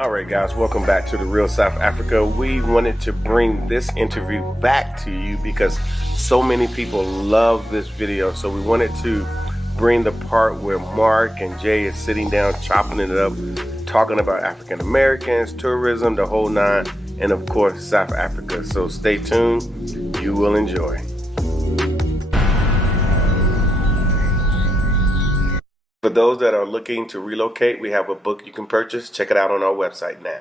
All right, guys, welcome back to The Real South Africa. We wanted to bring this interview back to you because so many people love this video. So we wanted to bring the part where Mark and Jay is sitting down, chopping it up, talking about African Americans, tourism, the whole nine, and of course, South Africa. So stay tuned. You will enjoy. For those that are looking to relocate, we have a book you can purchase. Check it out on our website now.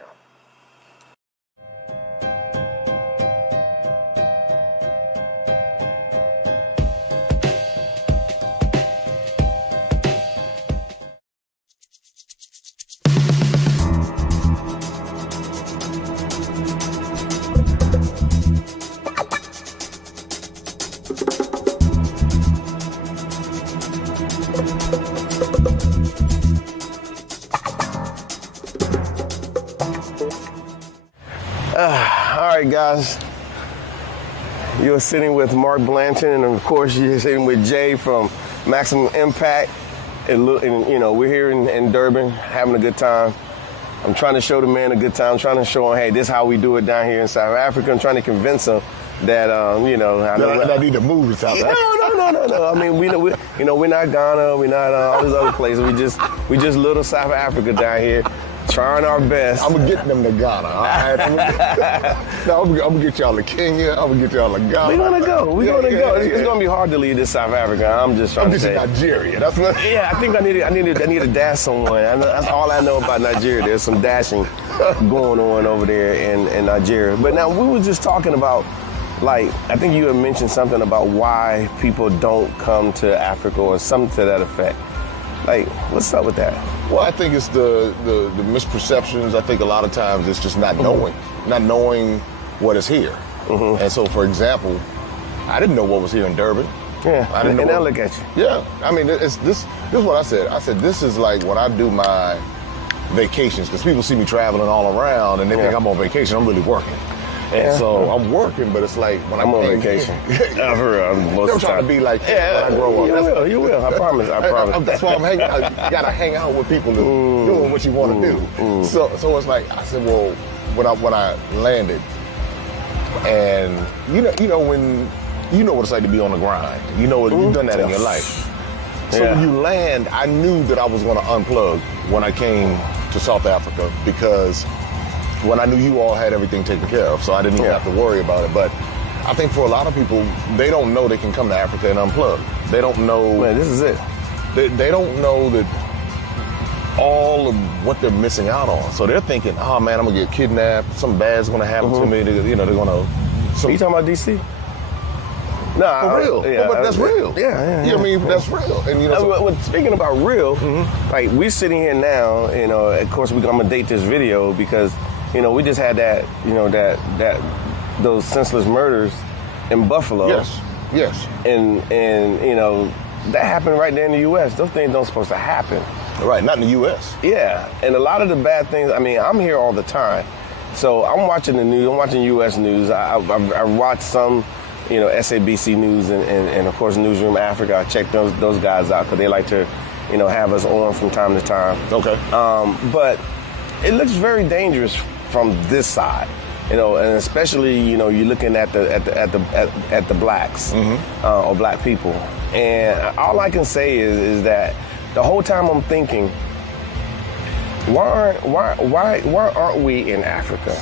All right, guys, you're sitting with Mark Blandon, and of course you're sitting with Jay from Maximum Impact, and you know, we're here in Durban having a good time. I'm trying to show the man a good time. I'm trying to show him, hey, this is how we do it down here in South Africa. I'm trying to convince him that, you know, I need to move to South Africa. No. I mean, we're not Ghana, we're not all these other places. We just little South Africa down here. Trying our best. I'm gonna get them to Ghana. All right? I'm gonna get y'all to Kenya. I'm gonna get y'all to Ghana. We're gonna go. It's gonna be hard to leave this South Africa. I'm just trying to say. Nigeria. That's what. Yeah, I think I need to dash someone. That's all I know about Nigeria. There's some dashing going on over there in Nigeria. But now we were just talking about, like, I think you had mentioned something about why people don't come to Africa or something to that effect. Like, what's up with that? Well, I think it's the misperceptions. I think a lot of times it's just not knowing what is here. Mm-hmm. And so, for example, I didn't know what was here in Durban. Yeah, I didn't know. And now look at you. Yeah, I mean, this is what I said. I said, this is like when I do my vacations, because people see me traveling all around and they think I'm on vacation. I'm really working. And so I'm working, but it's like when I'm on vacation. For real, most of the time. Trying to be like when I grow up. You will. I promise. That's why I'm hanging out. You gotta hang out with people doing what you want to do. So it's like I said, well, when I landed, and you know when you know what it's like to be on the grind. You know you've done that in your life. So when you land, I knew that I was going to unplug when I came to South Africa, because when I knew you all had everything taken care of, so I didn't even have to worry about it. But I think for a lot of people, they don't know they can come to Africa and unplug. They don't know. Man, this is it. They don't know that all of what they're missing out on. So they're thinking, oh man, I'm gonna get kidnapped. Something bad's gonna happen to me. They're gonna. Are you talking about DC? No, for real. But that's real. Yeah. I mean, that's real. And speaking about real, like we're sitting here now. You know, of course, I'm gonna date this video because, you know, we just had that, you know, those senseless murders in Buffalo. Yes. And you know, that happened right there in the U.S. Those things don't supposed to happen. Right, not in the U.S. Yeah, and a lot of the bad things. I mean, I'm here all the time, so I'm watching the news. I'm watching U.S. news. I watch some, you know, SABC News and of course Newsroom Africa. I check those guys out because they like to, you know, have us on from time to time. Okay. But it looks very dangerous from this side, you know, and especially, you know, you're looking at the blacks or black people, and all I can say is that the whole time I'm thinking, why aren't we in Africa?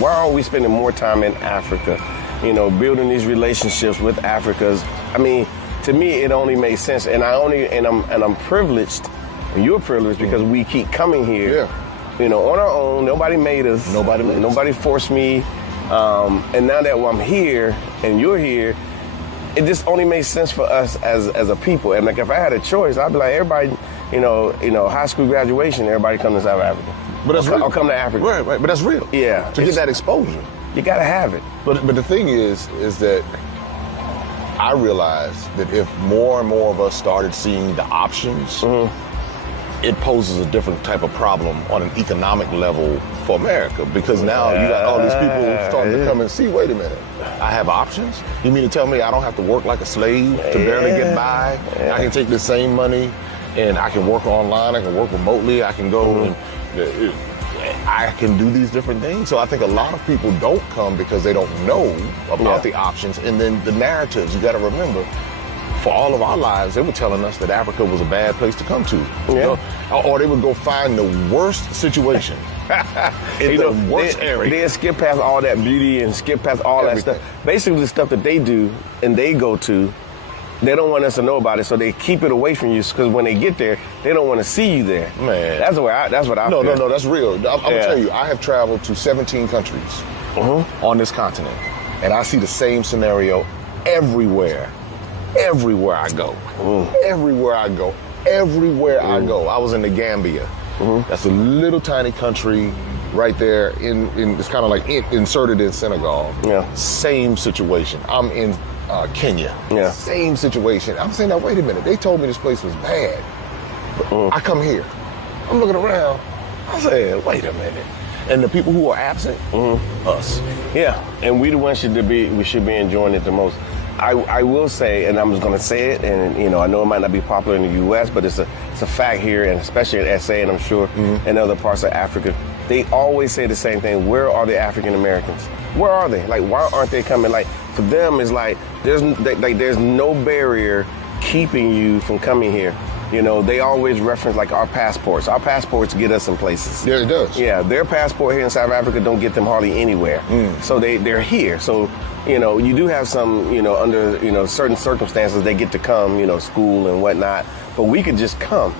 Why aren't we spending more time in Africa? You know, building these relationships with Africans. I mean, to me, it only makes sense, and I'm privileged, and you're privileged because we keep coming here. Yeah. You know, on our own. Nobody made us. Nobody forced me. And now that I'm here and you're here, it just only makes sense for us as a people. And like if I had a choice, I'd be like, everybody, you know, high school graduation, everybody come to South Africa. But that's real. I'll come to Africa. Right. But that's real. Yeah. To get that exposure. You gotta have it. But the thing is that I realized that if more and more of us started seeing the options, it poses a different type of problem on an economic level for America, because now you got all these people starting to come and see, wait a minute, I have options? You mean to tell me I don't have to work like a slave to barely get by? I can take the same money and I can work online, I can work remotely, I can go I can do these different things. So I think a lot of people don't come because they don't know about the options. And then the narratives, you got to remember, for all of our lives, they were telling us that Africa was a bad place to come to. You know? Or they would go find the worst situation in the worst area. They'll skip past all that beauty and skip past all that stuff. Basically, the stuff that they do and they go to, they don't want us to know about it, so they keep it away from you. Because when they get there, they don't want to see you there. Man, that's what I feel. No, that's real. I'm gonna tell you, I have traveled to 17 countries on this continent, and I see the same scenario everywhere. Everywhere I go. Everywhere I go. Everywhere I go. I was in the Gambia. That's a little tiny country right there. It's kind of like inserted in Senegal. Yeah. Same situation. I'm in Kenya. Yeah. Same situation. I'm saying, now wait a minute. They told me this place was bad. I come here. I'm looking around. I said, wait a minute. And the people who are absent, us. Yeah. And we the ones we should be enjoying it the most. I will say, and I'm just going to say it, and I know it might not be popular in the U.S., but it's a fact here, and especially in SA, and I'm sure in other parts of Africa, they always say the same thing. Where are the African Americans? Where are they? Like, why aren't they coming? Like, for them, it's like there's no barrier keeping you from coming here. They always reference like our passports. Our passports get us in places. Yeah, it does. Yeah, their passport here in South Africa don't get them hardly anywhere. So they're here. So you do have some, under certain circumstances they get to come, school and whatnot. But we could just come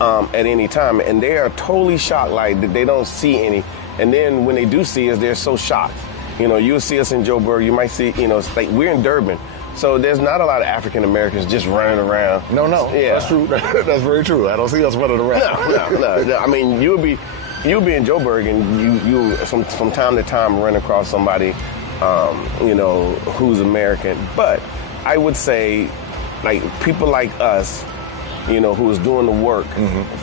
at any time, and they are totally shocked. Like they don't see any. And then when they do see us, they're so shocked. You'll see us in Joburg. You might see, it's like we're in Durban. So there's not a lot of African Americans just running around. No, yeah. That's true. That's very true. I don't see us running around. No. I mean, you'll be in Joburg, and you from time to time run across somebody, who's American. But I would say, like people like us, who is doing the work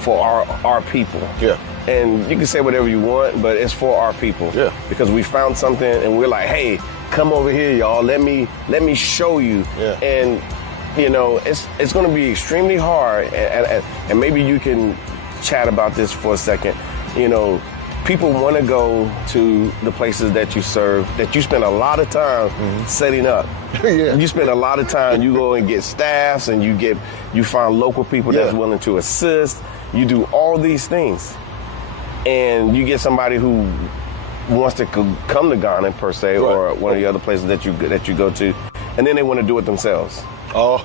for our people. Yeah. And you can say whatever you want, but it's for our people. Yeah. Because we found something, and we're like, hey, come over here, y'all. Let me show you. Yeah. And it's going to be extremely hard. And maybe you can chat about this for a second. People want to go to the places that you serve, that you spend a lot of time setting up. Yeah. You spend a lot of time. You go and get staffs, and you find local people that's willing to assist. You do all these things, and you get somebody who wants to come to Ghana per se, or one of the other places that you go to, and then they want to do it themselves. Oh,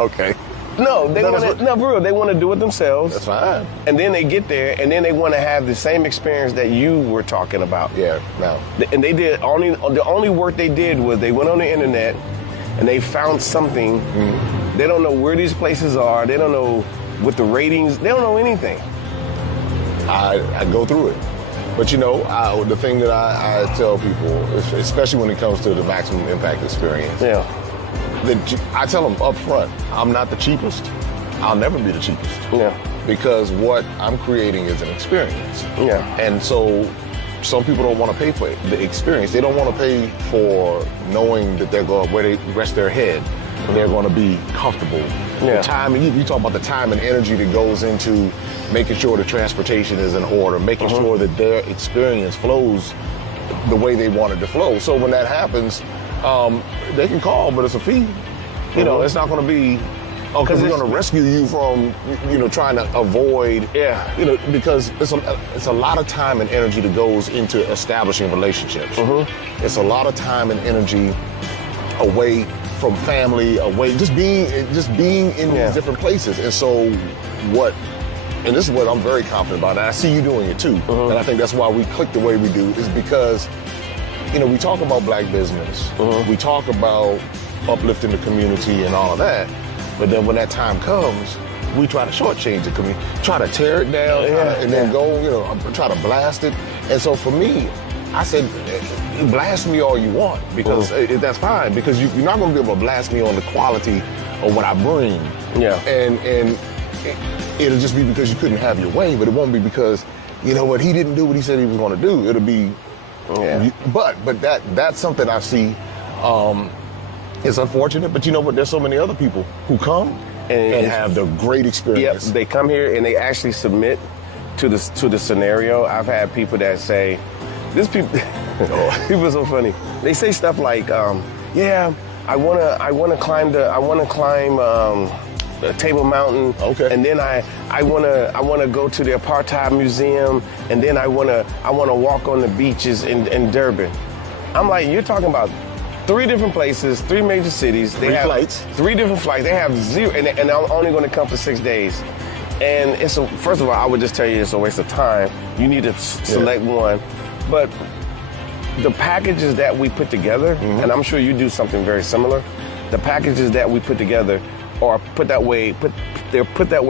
okay. No, for real, they want to do it themselves. That's fine. And then they get there, and then they want to have the same experience that you were talking about. Yeah, no. And they did the only work they did was they went on the internet, and they found something. They don't know where these places are. They don't know what the ratings. They don't know anything. I go through it. But the thing that I tell people, especially when it comes to the maximum impact experience, I tell them up front, I'm not the cheapest. I'll never be the cheapest. Yeah. Because what I'm creating is an experience. Yeah. And so some people don't want to pay for the experience. They don't want to pay for knowing that they're going where they rest their head. They're going to be comfortable. Yeah. The time, you talk about the time and energy that goes into making sure the transportation is in order, making sure that their experience flows the way they want it to flow. So when that happens, they can call, but it's a fee. It's not going to be, because we're going to rescue you from, trying to avoid, because it's a lot of time and energy that goes into establishing relationships. It's a lot of time and energy away from family, away, just being in these different places. And so and this is what I'm very confident about, and I see you doing it too, and I think that's why we click the way we do, is because, we talk about black business, we talk about uplifting the community and all of that, but then when that time comes, we try to shortchange the community, try to tear it down, and then go, try to blast it. And so for me, I said, blast me all you want, because that's fine, because you're not going to be able to blast me on the quality of what I bring. Yeah. And it'll just be because you couldn't have your way, but it won't be because, he didn't do what he said he was going to do. It'll be, but that's something I see. It's unfortunate, but there's so many other people who come and have the great Yep, experience. they come here and they actually submit to the scenario. I've had people that say, "This people, people are so funny." They say stuff like, "Yeah, I wanna climb Table Mountain, Okay. and then I wanna go to the Apartheid Museum, and then I wanna walk on the beaches in Durban." I'm like, you're talking about 3 different places, 3 major cities. They 3 have flights. 3 different flights. They have 0, and I'm only going to come for 6 days. And first of all, I would just tell you it's a waste of time. You need to select one. But the packages that we put together, and I'm sure you do something very similar, the packages that we put together are put that way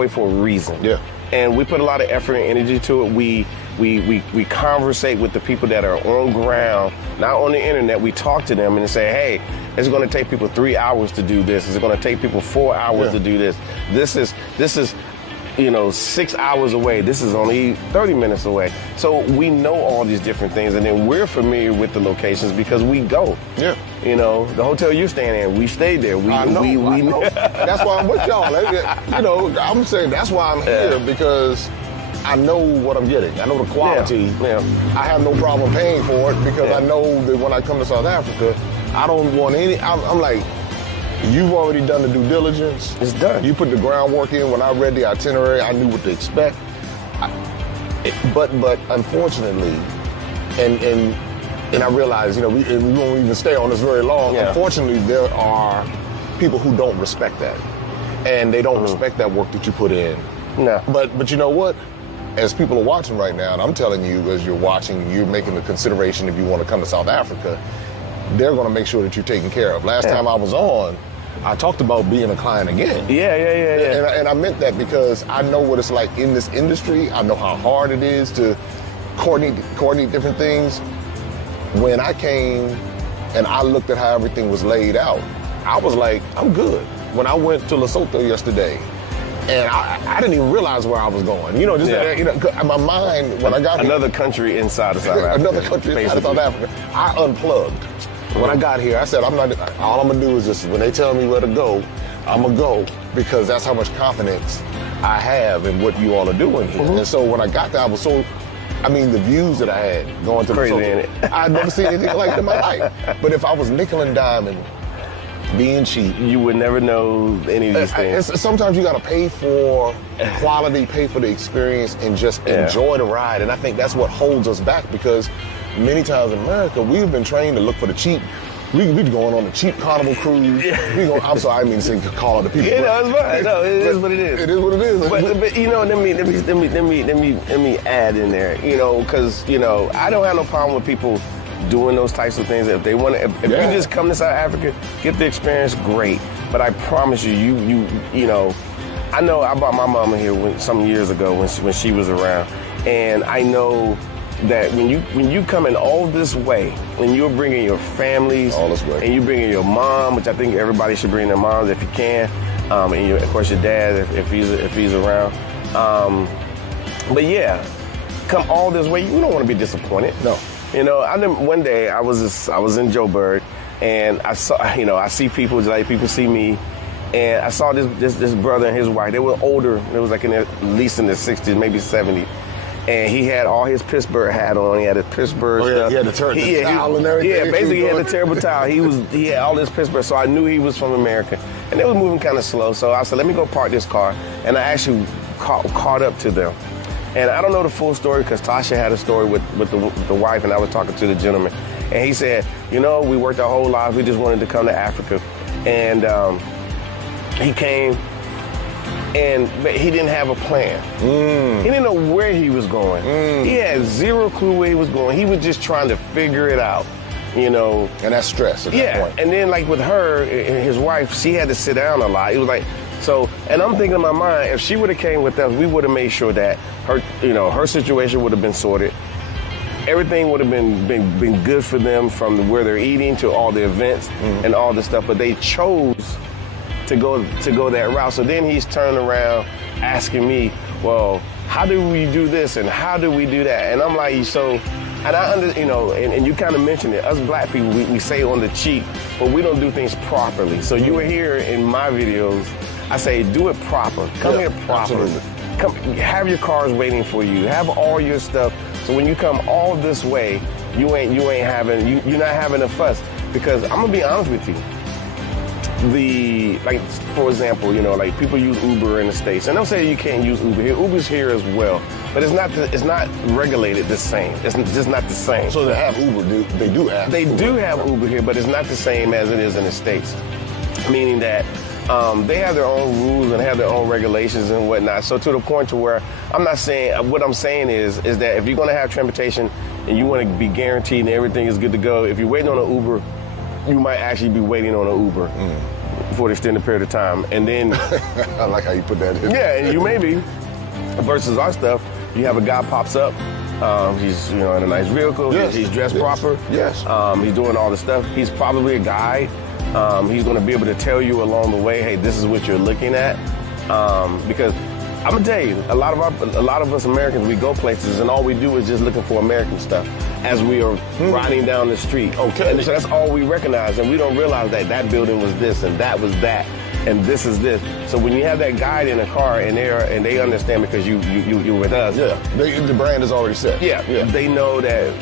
for a reason. Yeah. And we put a lot of effort and energy to it. We conversate with the people that are on ground, not on the internet. We talk to them and say, hey, it's going to take people 3 hours to do this. It's going to take people 4 hours to do this. This is 6 hours away. This is only 30 minutes away. So we know all these different things, and then we're familiar with the locations because we go. Yeah. The hotel you're staying in, we stayed there. I know. That's why I'm with y'all. I'm saying that's why I'm here, because I know what I'm getting. I know the quality. Yeah. I have no problem paying for it because I know that when I come to South Africa, I don't want any. I'm like, you've already done the due diligence. It's done. You put the groundwork in. When I read the itinerary, I knew what to expect. But unfortunately, and I realize, we won't even stay on this very long. Yeah. Unfortunately, there are people who don't respect that, and they don't respect that work that you put in. No. But you know what? As people are watching right now, and I'm telling you, as you're watching, you're making the consideration if you want to come to South Africa, they're going to make sure that you're taken care of. Last time I was on, I talked about being a client again. Yeah. And I meant that because I know what it's like in this industry. I know how hard it is to coordinate different things. When I came and I looked at how everything was laid out, I was like, I'm good. When I went to Lesotho yesterday, and I didn't even realize where I was going. My mind, when I got here. Another country inside of South Africa. Another country inside of South Africa. I unplugged. When I got here, I said, all I'm going to do is just, when they tell me where to go, I'm going to go, because that's how much confidence I have in what you all are doing here. And so when I got there, I was the views that I had going to Crazy, the ain't it? I'd never seen anything like that in my life. But if I was nickel and diming, being cheap, You would never know any of these things. sometimes you got to pay for quality, pay for the experience, and just enjoy the ride. And I think that's what holds us back, because many times in America, we've been trained to look for the cheap. We're going on a cheap Carnival cruise. I'm sorry, I didn't mean to say call it the people. It's fine. No, it is what it is. It is what it is. But let me add in there, because I don't have no problem with people doing those types of things. If they want to, if you just come to South Africa, get the experience, great. But I promise you, I know I brought my mama here some years ago when she was around, and I know that when you come in all this way, and you're bringing your families, all this way, and you're bringing your mom, which I think everybody should bring their moms if you can, and of course your dad if he's around. But yeah, come all this way, you don't want to be disappointed. No. I remember one day I was in Joburg, and I saw, I see people like people see me, and I saw this brother and his wife. They were older. It was like at least in their 60s, maybe 70s. And he had all his Pittsburgh hat on. He had his Pittsburgh stuff. He had the towel and everything. Yeah, basically he had the terrible towel. He had all this Pittsburgh, so I knew he was from America. And they were moving kind of slow, so I said, let me go park this car. And I actually caught up to them. And I don't know the full story, because Tasha had a story with the wife, and I was talking to the gentleman. And he said, we worked our whole lives. We just wanted to come to Africa. And he came, but he didn't have a plan. He didn't know where he was going. He had zero clue where he was going. He was just trying to figure it out, And that's stress at that point. And then like with her and his wife, she had to sit down a lot. It was like, so, and I'm thinking in my mind, if she would have came with us, we would have made sure that her situation would have been sorted. Everything would have been good for them, from where they're eating to all the events and all the stuff. But they chose to go that route. So then he's turning around asking me, well, how do we do this and how do we do that? And I'm like, so, and I and you kind of mentioned it. Us black people, we say on the cheap, but we don't do things properly. So you were here in my videos. I say do it proper. Come here proper. Absolutely. Come, have your cars waiting for you. Have all your stuff. So when you come all this way, you're not having a fuss. Because I'm gonna be honest with you. For example, like people use Uber in the States, and they'll say you can't use Uber here. Uber's here as well, but it's not regulated the same. It's just not the same. So they have Uber. They do have Uber here, but it's not the same as it is in the States. Meaning that they have their own rules and have their own regulations and whatnot. So to the point to where what I'm saying is that if you're going to have transportation and you want to be guaranteed and everything is good to go, if you're waiting on an Uber, you might actually be waiting on an Uber for an extended period of time. And then I like how you put that in. Yeah, and you may be. Versus our stuff, you have a guy pops up. He's in a nice vehicle. Yes. He's dressed proper. Yes. He's doing all the stuff. He's probably a guide. He's going to be able to tell you along the way, hey, this is what you're looking at. Because I'm gonna tell you, a lot of us Americans, we go places and all we do is just looking for American stuff as we are riding down the street. Okay. And so that's all we recognize, and we don't realize that building was this and that was that, and this is this. So when you have that guide in a car and they understand because you're with us. Yeah. The brand is already set. Yeah. They know that.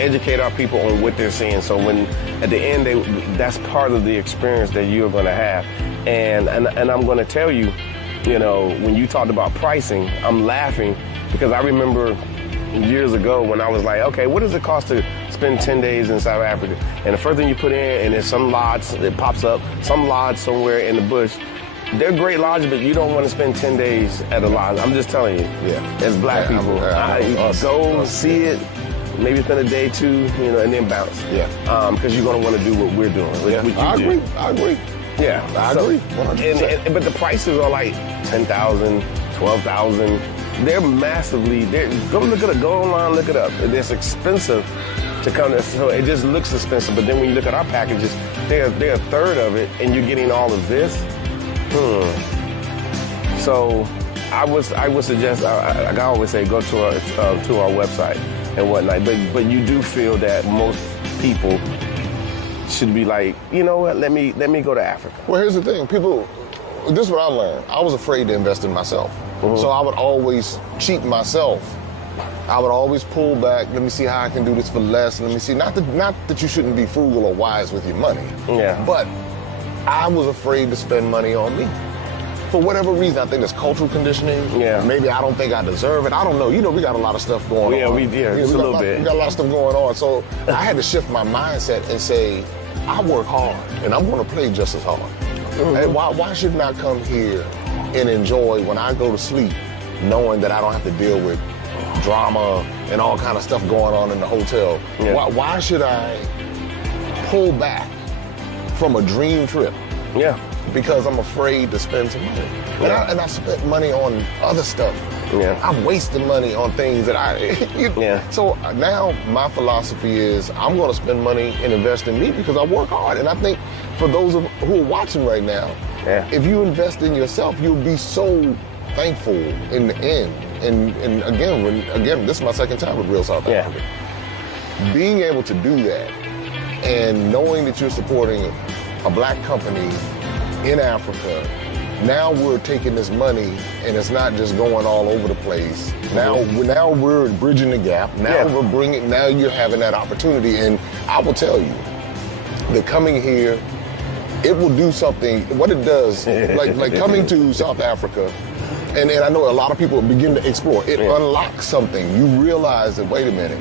Educate our people on what they're seeing. So when at the end, that's part of the experience that you're going to have. And I'm going to tell you, when you talked about pricing, I'm laughing because I remember years ago when I was like, okay, what does it cost to spend 10 days in South Africa? And the first thing you put in, and there's some lodge, it pops up, some lodge somewhere in the bush. They're great lodges, but you don't want to spend 10 days at a lodge. I'm just telling you. Yeah. As black people, go see it. Maybe spend a day, two, and then bounce. Yeah. Because you're going to want to do what we're doing. I agree. Yeah. I agree. 100%. But the prices are like $10,000, $12,000. They're massively. Go online, look it up. It's expensive to come to. So it just looks expensive. But then when you look at our packages, they're a third of it, and you're getting all of this. So I would suggest. I always say, go to our website and whatnot. But you do feel that most people should be like, you know what? Let me go to Africa. Well, here's the thing, people. This is what I learned. I was afraid to invest in myself, so I would always cheat myself. I would always pull back. Let me see how I can do this for less. Let me see. Not that you shouldn't be frugal or wise with your money. Yeah. But I was afraid to spend money on me. For whatever reason, I think it's cultural conditioning. Yeah. Maybe I don't think I deserve it. I don't know. We got a lot of stuff going on. Yeah, we did. Just a little bit. We got a lot of stuff going on. So I had to shift my mindset and say, I work hard, and I'm going to play just as hard. And why shouldn't I come here and enjoy when I go to sleep, knowing that I don't have to deal with drama and all kind of stuff going on in the hotel? Yeah. Why should I pull back from a dream trip? Yeah. Because I'm afraid to spend some money. Yeah. And I spent money on other stuff. Yeah. I've wasted money on things that Yeah. So now my philosophy is I'm going to spend money and invest in me because I work hard. And I think for those who are watching right now, if you invest in yourself, you'll be so thankful in the end. And again, this is my second time with Real South Africa. Being able to do that and knowing that you're supporting a black company in Africa, now we're taking this money and it's not just going all over the place. Now we're bridging the gap. Now you're having that opportunity. And I will tell you, that coming here, it will do something. What it does, like coming to South Africa, and I know a lot of people begin to explore, it unlocks something. You realize that, wait a minute,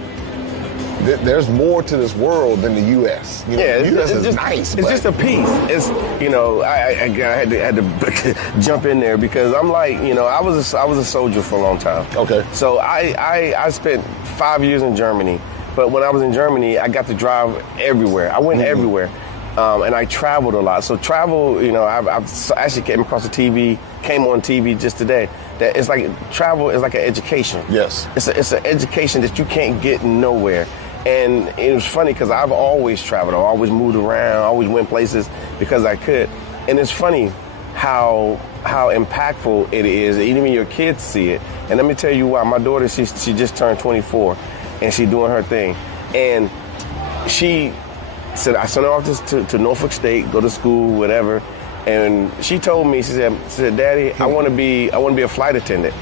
there's more to this world than the U.S. The U.S. is nice. It's just a piece. It's I had to jump in there because I'm like, I was a soldier for a long time. Okay. So I spent 5 years in Germany, but when I was in Germany, I got to drive everywhere. I went everywhere, and I traveled a lot. So travel, I've actually came across came on TV just today. That it's like travel is like an education. Yes. It's an education that you can't get nowhere. And it was funny because I've always traveled. I always moved around, always went places because I could. And it's funny how impactful it is, even when your kids see it. And let me tell you why. My daughter, she just turned 24, and she's doing her thing. And she said, I sent her off to Norfolk State, go to school, whatever. And she told me, she said, Daddy, I want to be a flight attendant.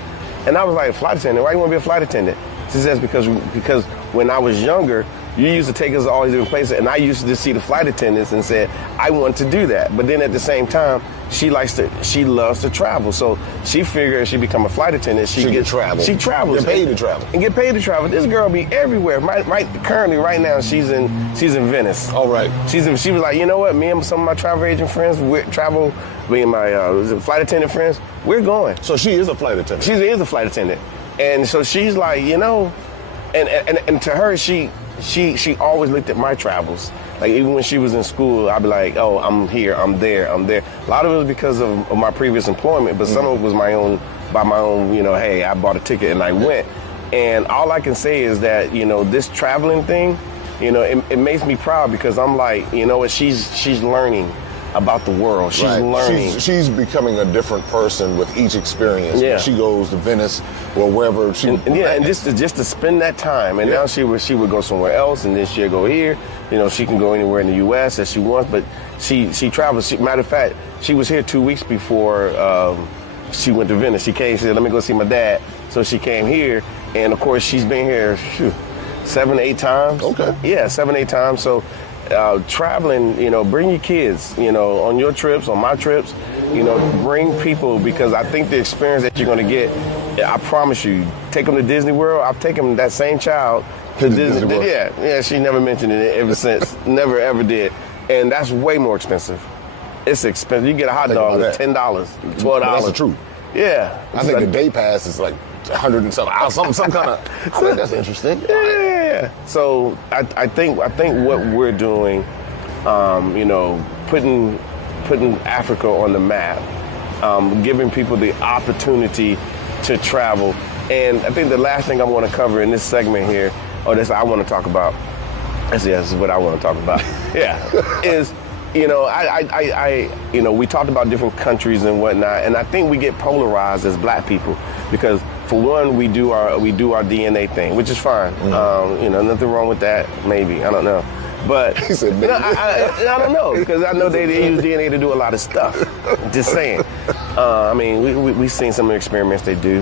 And I was like, flight attendant? Why you want to be a flight attendant? She says, because when I was younger, you used to take us to all these different places, and I used to just see the flight attendants and said, I want to do that. But then at the same time, she loves to travel. So she figured if she become a flight attendant, she travel. She travels. Get paid to travel. And get paid to travel. This girl be everywhere. Currently, right now, she's in Venice. All right. She was like, you know what? Me and some of my travel agent friends, me and my flight attendant friends, we're going. So she is a flight attendant. She is a flight attendant. And so she's like, you know, and to her, she always looked at my travels. Like even when she was in school, I'd be like, oh, I'm here, I'm there. A lot of it was because of my previous employment, but some of it was by my own, you know, hey, I bought a ticket and I went. And all I can say is that, you know, this traveling thing, you know, it makes me proud because I'm like, you know what, she's learning about the world. She's learning. She's becoming a different person with each experience. Yeah. When she goes to Venice or wherever she. And just to spend that time. And now she would go somewhere else, and then she'll go here. You know, she can go anywhere in the U.S. as she wants, but she travels. Matter of fact, she was here 2 weeks before she went to Venice. She came. She said, "Let me go see my dad." So she came here, and of course she's been here 7, 8 times. Okay. Yeah, 7, 8 times. So. Traveling, you know, bring your kids, you know, on your trips, on my trips, you know, bring people because I think the experience that you're going to get, I promise you, take them to Disney World. I've taken that same child to Disney World. Yeah, she never mentioned it ever since, never ever did. And that's way more expensive. It's expensive. You get a hot dog with $10, $12. That's the truth. Yeah. I think the day pass is like 100 and something, some kind of. I think that's interesting. Yeah. So I think what we're doing, you know, putting Africa on the map, giving people the opportunity to travel, and I think the last thing I want to cover in this segment here, or this I want to talk about. This is what I want to talk about. Yeah, is. You know, you know, we talked about different countries and whatnot, and I think we get polarized as Black people because, for one, we do our DNA thing, which is fine. Mm-hmm. You know, nothing wrong with that. Maybe, I don't know, but he said, maybe. You know, I don't know because I know they use DNA to do a lot of stuff. Just saying. I mean, we've seen some of the experiments they do,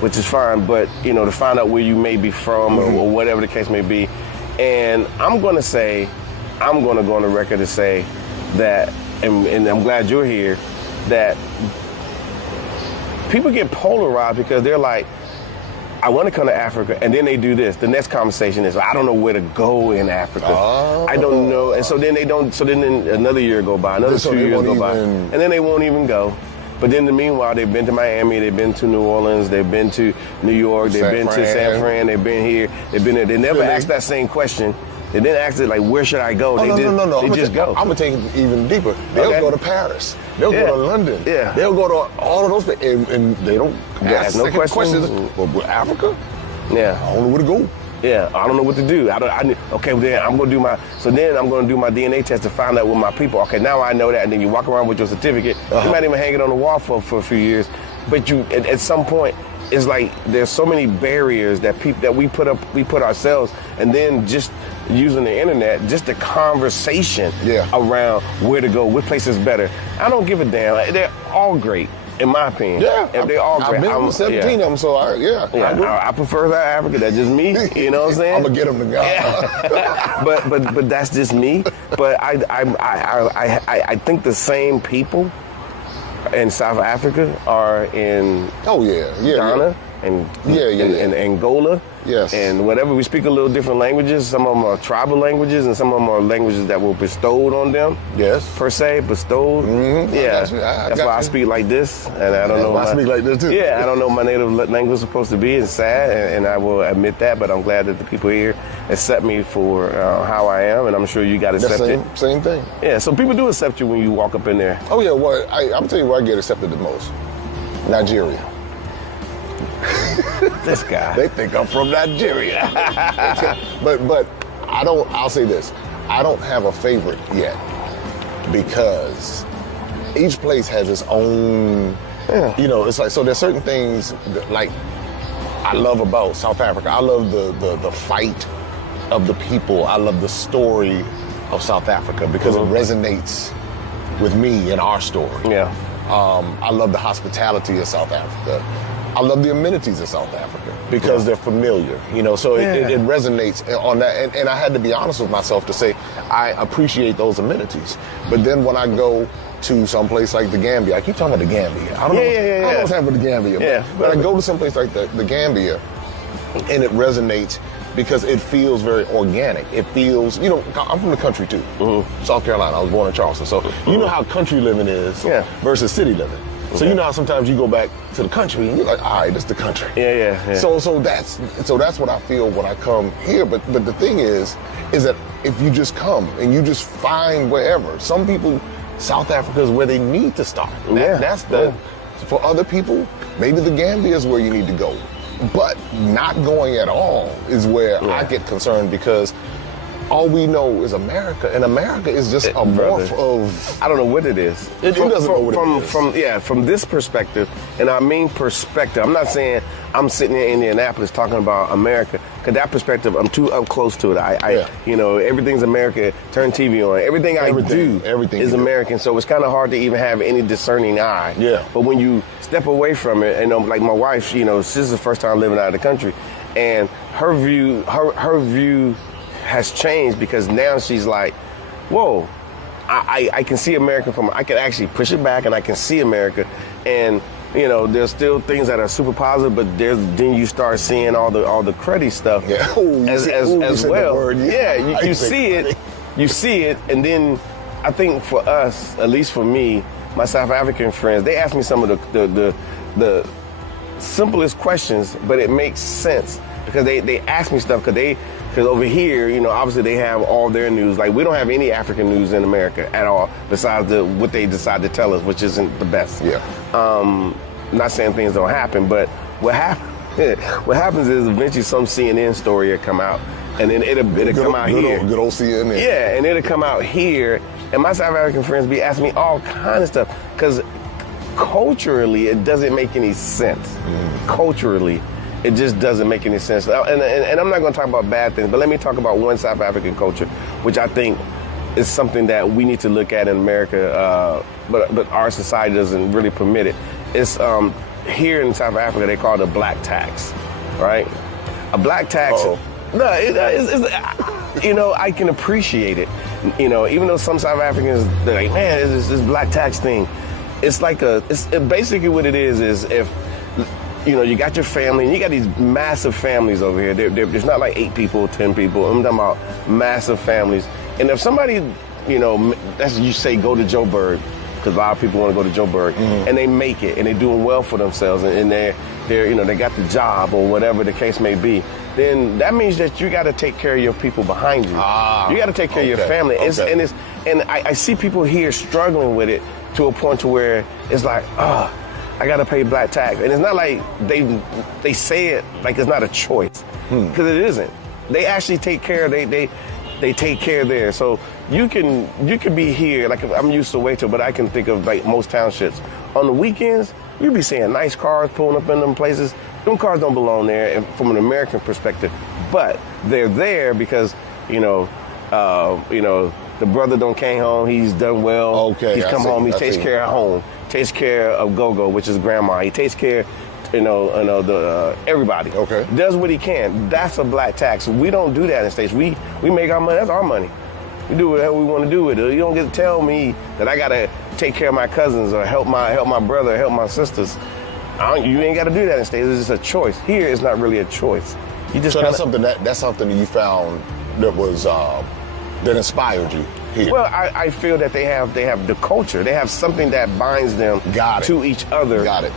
which is fine. But you know, to find out where you may be from or whatever the case may be, and I'm going to go on the record to say that, and I'm glad you're here, that people get polarized because they're like, I want to come to Africa, and then they do this. The next conversation is, I don't know where to go in Africa. Oh. I don't know. And so then they don't, so then another year go by, another 2 years go by, and then they won't even go. But then in the meanwhile, they've been to Miami, they've been to New Orleans, they've been to New York, they've been to San Fran, they've been here, they've been there. They never asked that same question. They didn't ask it like, where should I go? No. They just go. I'm going to take it even deeper. They'll go to Paris. They'll go to London. Yeah. They'll go to all of those places. And they don't ask no questions. Well, Africa? Yeah. I don't know where to go. Yeah, I don't know what to do. Okay, well then I'm going to do my DNA test to find out with my people. Okay, now I know that. And then you walk around with your certificate. You might even hang it on the wall for a few years. But you, at some point, it's like there's so many barriers that we put ourselves, and then just using the internet, just the conversation around where to go, what place is better. I don't give a damn. Like, they're all great, in my opinion. Yeah, if they're all great. I've been with 17 of them, so I prefer South Africa. That's just me. You know what I'm saying? I'm gonna get them to go. Yeah. but that's just me. But I think the same people in South Africa are in Ghana and Angola. Yes. And whatever, we speak a little different languages. Some of them are tribal languages, and some of them are languages that were bestowed on them. Yes. Per se, bestowed. Mm-hmm. Yeah. That's why I speak like this, and I don't know. I speak like this too. Yeah, I don't know what my native language is supposed to be. It's sad, and I will admit that. But I'm glad that the people here accept me for how I am, and I'm sure you got accepted. Same thing. Yeah. So people do accept you when you walk up in there. Oh yeah. Well, I'm tell you where I get accepted the most. Nigeria. This guy. They think I'm from Nigeria. but I'll say this. I don't have a favorite yet because each place has its own, you know, it's like, so there's certain things that, like, I love about South Africa. I love the fight of the people. I love the story of South Africa because it resonates with me and our story. Yeah. I love the hospitality of South Africa. I love the amenities of South Africa because they're familiar, so it resonates on that. And I had to be honest with myself to say, I appreciate those amenities. But then when I go to some place like the Gambia, I keep talking about the Gambia. I don't know what's happening with the Gambia. But I go to some place like the Gambia and it resonates because it feels very organic. It feels, I'm from the country too, South Carolina. I was born in Charleston. So you know how country living is versus city living. So you know how sometimes you go back to the country and you're like, all right, this is the country. Yeah. So that's what I feel when I come here. But the thing is that if you just come and you just find wherever, some people, South Africa is where they need to start. For other people, maybe the Gambia is where you need to go. But not going at all is where I get concerned because all we know is America, and America is just a morph of... I don't know what it is. It doesn't know what it is. From this perspective, and I mean perspective, I'm not saying I'm sitting in Indianapolis talking about America, because that perspective, I'm too up close to it. Everything's America, turn TV on. Everything I do is American, so it's kind of hard to even have any discerning eye. Yeah. But when you step away from it, and like my wife, this is the first time living out of the country, and her view has changed because now she's like, whoa, I can see America I can actually push it back and I can see America. And, there's still things that are super positive, but then you start seeing all the cruddy stuff as well. You see it. And then I think for us, at least for me, my South African friends, they ask me some of the simplest questions, but it makes sense because they ask me stuff because over here, obviously they have all their news. Like, we don't have any African news in America at all, besides what they decide to tell us, which isn't the best. Yeah. Not saying things don't happen, but what happens is eventually some CNN story will come out, and then it'll come out here. Good old CNN. Yeah, and it'll come out here, and my South African friends be asking me all kind of stuff, because culturally, it doesn't make any sense. Culturally. It just doesn't make any sense. And I'm not going to talk about bad things, but let me talk about one South African culture, which I think is something that we need to look at in America, but our society doesn't really permit it. It's here in South Africa, they call it a black tax, right? A black tax. Uh-oh. No, I can appreciate it. Even though some South Africans, they're like, man, it's this black tax thing. It's like basically what it is if, you got your family, and you got these massive families over here. There's not like 8 people, 10 people. I'm talking about massive families. And if somebody, that's you say go to Joburg, because a lot of people want to go to Joburg, and they make it, and they're doing well for themselves, and they're they got the job or whatever the case may be, then that means that you got to take care of your people behind you. You got to take care of your family. And I see people here struggling with it to a point to where it's like, I gotta pay black tax, and it's not like they say it like it's not a choice, because it isn't. They actually take care. They take care there. So you can be here. Like, I'm used to Waco, but I can think of like most townships. On the weekends, you be seeing nice cars pulling up in them places. Them cars don't belong there, and from an American perspective, but they're there because the brother don't came home. He's done well. Okay, he's come home. He takes care of home. Takes care of Gogo, which is grandma. He takes care, everybody. Okay. Does what he can. That's a black tax. We don't do that in the States. We make our money. That's our money. We do whatever we want to do with it. You don't get to tell me that I gotta take care of my cousins or help my brother, help my sisters. You ain't got to do that in the States. It's just a choice. Here, it's not really a choice. That's something that you found that was that inspired you here. Well, I feel that they have the culture. They have something that binds them to each other. Got it.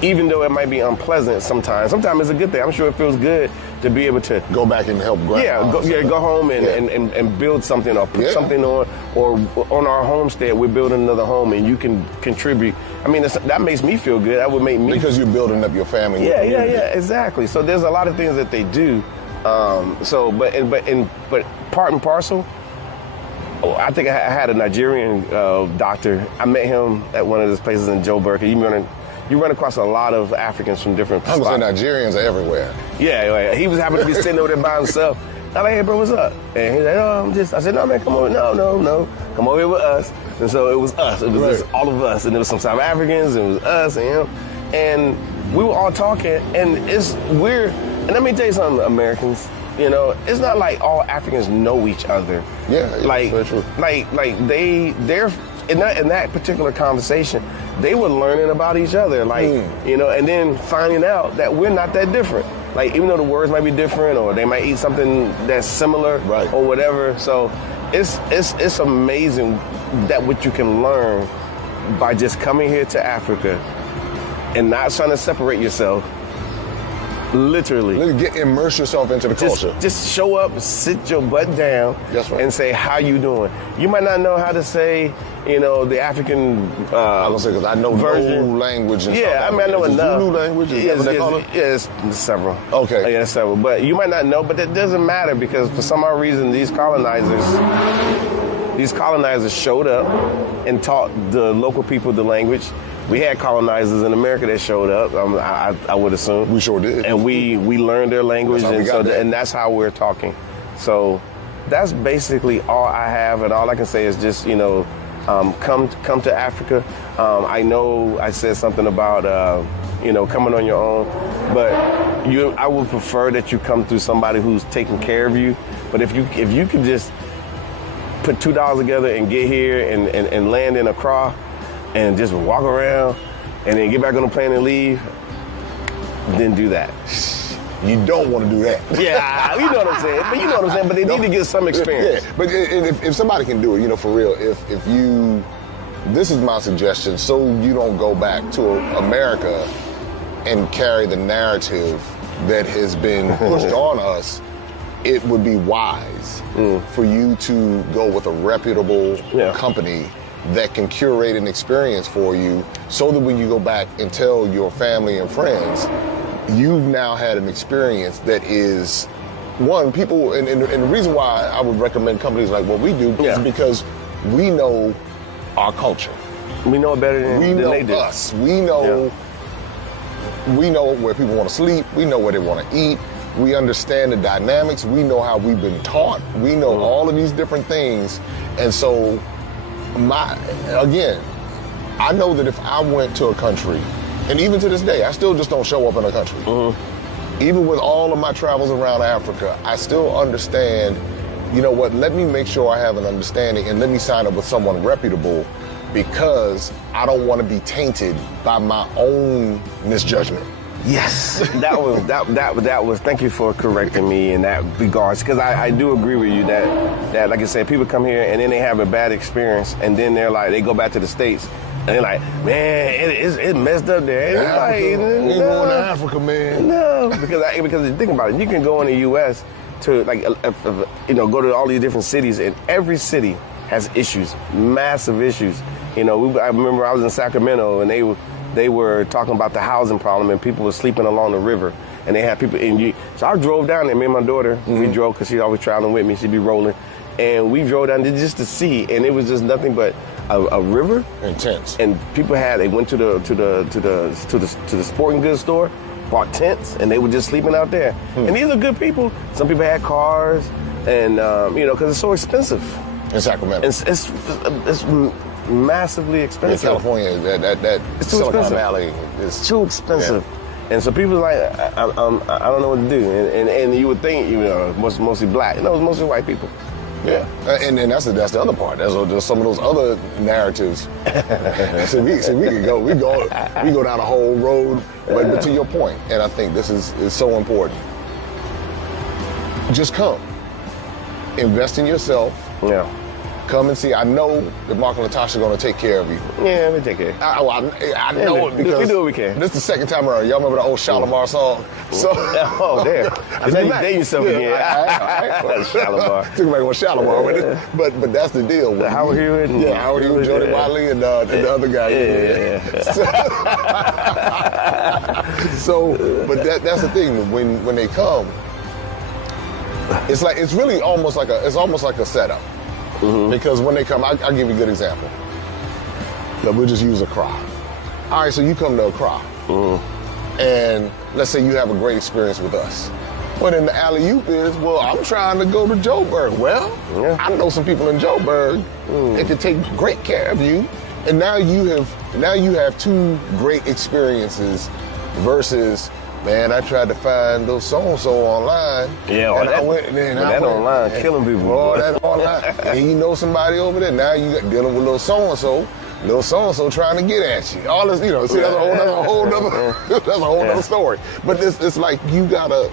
Even though it might be unpleasant sometimes. Sometimes it's a good thing. I'm sure it feels good to be able to go back and help grandma. Go home and build something or put something on, or on our homestead, we're building another home and you can contribute. I mean, that makes me feel good. That would make me... Because you're building up your family. Yeah, exactly. So there's a lot of things that they do. But part and parcel, I think I had a Nigerian doctor. I met him at one of those places in Joburg. You run across a lot of Africans from different spots. I was saying Nigerians are everywhere. Yeah, he was happy to be sitting over there by himself. I'm like, hey, bro, what's up? And he's like, oh, I said, no, man, come over. No. Come over here with us. And so it was us. It was just all of us. And there was some South Africans, and it was us and him. And we were all talking, and it's weird. And let me tell you something, Americans. You know, it's not like all Africans know each other. Yeah, like, very true. Like they're in that particular conversation, they were learning about each other. Like, you know, and then finding out that we're not that different. Like, even though the words might be different, or they might eat something that's similar, or whatever. So it's amazing that what you can learn by just coming here to Africa and not trying to separate yourself. Literally. Immerse yourself into the culture. Just show up, sit your butt down, and say, how you doing? You might not know how to say, you know, the African I was gonna say, because I know version. Zulu language and stuff. Yeah, I mean, I know enough. Zulu language? Is that what they call it? Yeah, it's several. Okay. Yeah, several. But you might not know, but that doesn't matter, because for some odd reason, these colonizers showed up and taught the local people the language. We had colonizers in America that showed up. I would assume we sure did, and we learned their language, and that's how we're talking. So that's basically all I have, and all I can say is just, you know, come to Africa. I know I said something about you know, coming on your own, but I would prefer that you come through somebody who's taking care of you. But if you can just put $2 together and get here and land in Accra and just walk around and then get back on the plane and leave, then do that. You don't want to do that. Yeah, you know what I'm saying. But you know what I'm saying. But they need to get some experience. Yeah, but if somebody can do it, you know, for real, if you, this is my suggestion, so you don't go back to America and carry the narrative that has been pushed on us, it would be wise for you to go with a reputable company that can curate an experience for you, so that when you go back and tell your family and friends, you've now had an experience that is, one, people, and the reason why I would recommend companies like what we do is because we know our culture. We know it better than they do. Us. We know where people want to sleep. We know where they want to eat. We understand the dynamics. We know how we've been taught. We know all of these different things. And so, again, I know that if I went to a country, and even to this day, I still just don't show up in a country. Even with all of my travels around Africa, I still understand, you know what, let me make sure I have an understanding, and let me sign up with someone reputable, because I don't want to be tainted by my own misjudgment. Yes, that was. Thank you for correcting me in that regards, because I do agree with you that like I said, people come here and then they have a bad experience, and then they go back to the States and they're like, man, it's messed up there. Ain't going to Africa, man. No, because think about it, you can go in the U.S. to you know, go to all these different cities, and every city has issues, massive issues. You know, I remember I was in Sacramento, and they were talking about the housing problem, and people were sleeping along the river, and they had people. So I drove down there. Me and my daughter, we drove, because she's always traveling with me. She'd be rolling, and we drove down there just to see, and it was just nothing but a river. Intense. And people they went to the sporting goods store, bought tents, and they were just sleeping out there. And these are good people. Some people had cars, and you know, because it's so expensive. In Sacramento. It's massively expensive. In California, that it's too Silicon expensive. Valley is too expensive. Yeah. And so people are like, I don't know what to do. And you would think, you know, mostly black. No, it's mostly white people. Yeah, and that's the other part. There's some of those other narratives. So we go down a whole road. But to your point, and I think this is so important. Just come, invest in yourself. Yeah. Come and see. I know that Mark and Natasha are going to take care of you. Yeah, we take care. I know it, because we do what we can. This is the second time around. Y'all remember the old Shalimar song? So, oh, there. Now you dating yourself again. Shalimar. Took me back on Shalimar. But that's the deal. Howard Hewitt. Howard Hewitt, Jody Wiley, and the other guy. But that's the thing. When they come, it's really almost like a setup. Because when they come, I'll give you a good example. We'll just use Accra. All right, so you come to Accra, and let's say you have a great experience with us. But in the alley-oop is, well, I'm trying to go to Joburg. Well, I know some people in Joburg that can take great care of you. And now you have two great experiences versus, man, I tried to find those so-and-so online. Yeah, and I went online killing people. Oh, that online. And you know somebody over there. Now you got dealing with little so-and-so trying to get at you. All this, see, that's a whole nother story. But it's like you gotta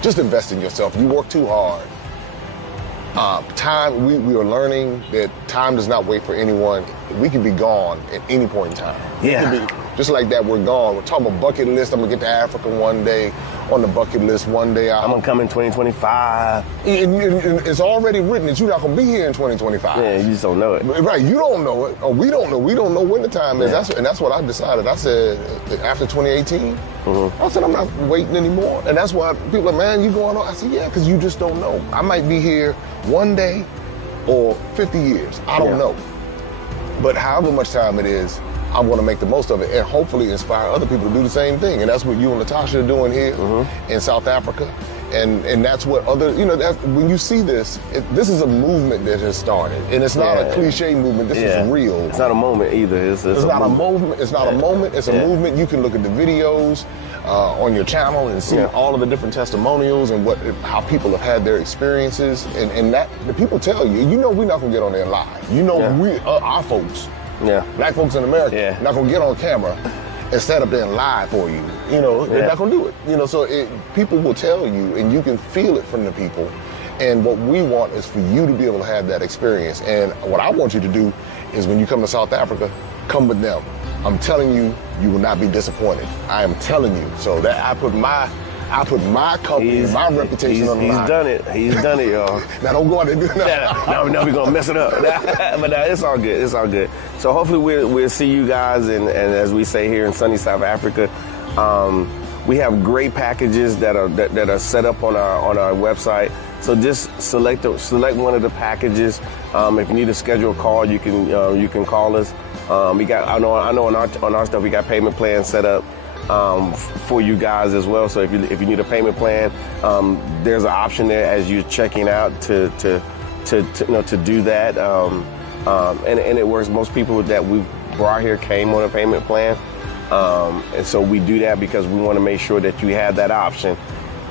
just invest in yourself. You work too hard. Time, we are learning that time does not wait for anyone. We can be gone at any point in time. Yeah. Just like that, we're gone. We're talking about bucket list. I'm gonna get to Africa one day. On the bucket list one day. I'm gonna come in 2025. And it's already written that you're not gonna be here in 2025. Yeah, you just don't know it. Right, you don't know it, or we don't know. We don't know when the time is. That's what I decided. I said after 2018, I said I'm not waiting anymore. And that's why people are like, man, you going on? I said, yeah, because you just don't know. I might be here one day or 50 years. I don't know. But however much time it is, I'm going to make the most of it and hopefully inspire other people to do the same thing. And that's what you and Matasha are doing here in South Africa. And that's what other, when you see this, this is a movement that has started. And it's not a cliche movement. This is real. It's not a moment either. It's not a movement. It's not a moment. It's a movement. You can look at the videos on your channel and see all of the different testimonials and how people have had their experiences. And that the people tell you, we're not going to get on there and lie. We, our folks, black folks in America, not going to get on camera and set up there and lie for you. They're not going to do it. So people will tell you, and you can feel it from the people. And what we want is for you to be able to have that experience. And what I want you to do is when you come to South Africa, come with them. I'm telling you, you will not be disappointed. I am telling you. So that I put my company, my reputation on the line. He's done it, y'all. Now don't go out there and do that. No, we're gonna mess it up. But it's all good. It's all good. So hopefully we'll see you guys, and as we say here in sunny South Africa, we have great packages that are set up on our website. So just select one of the packages. If you need to schedule a call, you can call us. We got I know on our stuff we got payment plans set up for you guys as well. So if you need a payment plan, there's an option there as you're checking out to do that. And it works. Most people that we've brought here came on a payment plan, and so we do that because we want to make sure that you have that option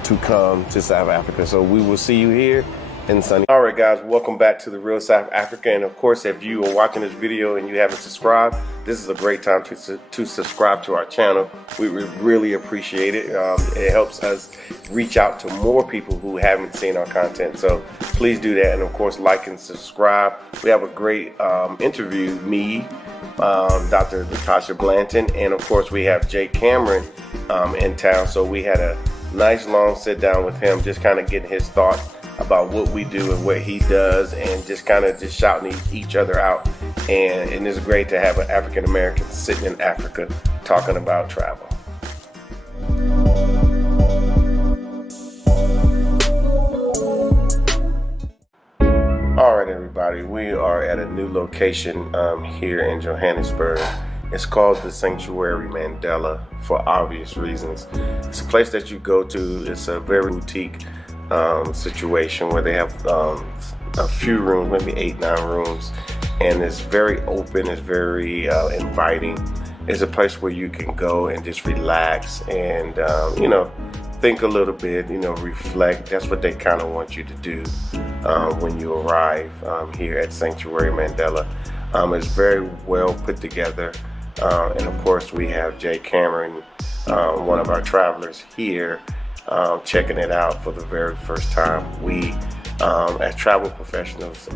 to come to South Africa. So we will see you here in sunny. All right, guys, welcome back to the Real South Africa. And of course, if you are watching this video and you haven't subscribed, this is a great time to subscribe to our channel. We really appreciate it. It helps us reach out to more people who haven't seen our content. So please do that. And of course, like and subscribe. We have a great interview, me, Dr. Matasha Blandon, and of course, we have Jay Cameron in town. So we had a nice long sit down with him, just kind of getting his thoughts about what we do and what he does, and just kind of shouting each other out. And it's great to have an African American sitting in Africa talking about travel. All right, everybody, we are at a new location here in Johannesburg. It's called the Sanctuary Mandela for obvious reasons. It's a place that you go to. It's a very boutique situation where they have a few rooms, maybe 8-9 rooms, and it's very open. It's very inviting. It's a place where you can go and just relax and think a little bit, reflect. That's what they kind of want you to do when you arrive here at Sanctuary Mandela. It's very well put together. And of course, we have Jay Cameron, one of our travelers here, checking it out for the very first time. We, as travel professionals,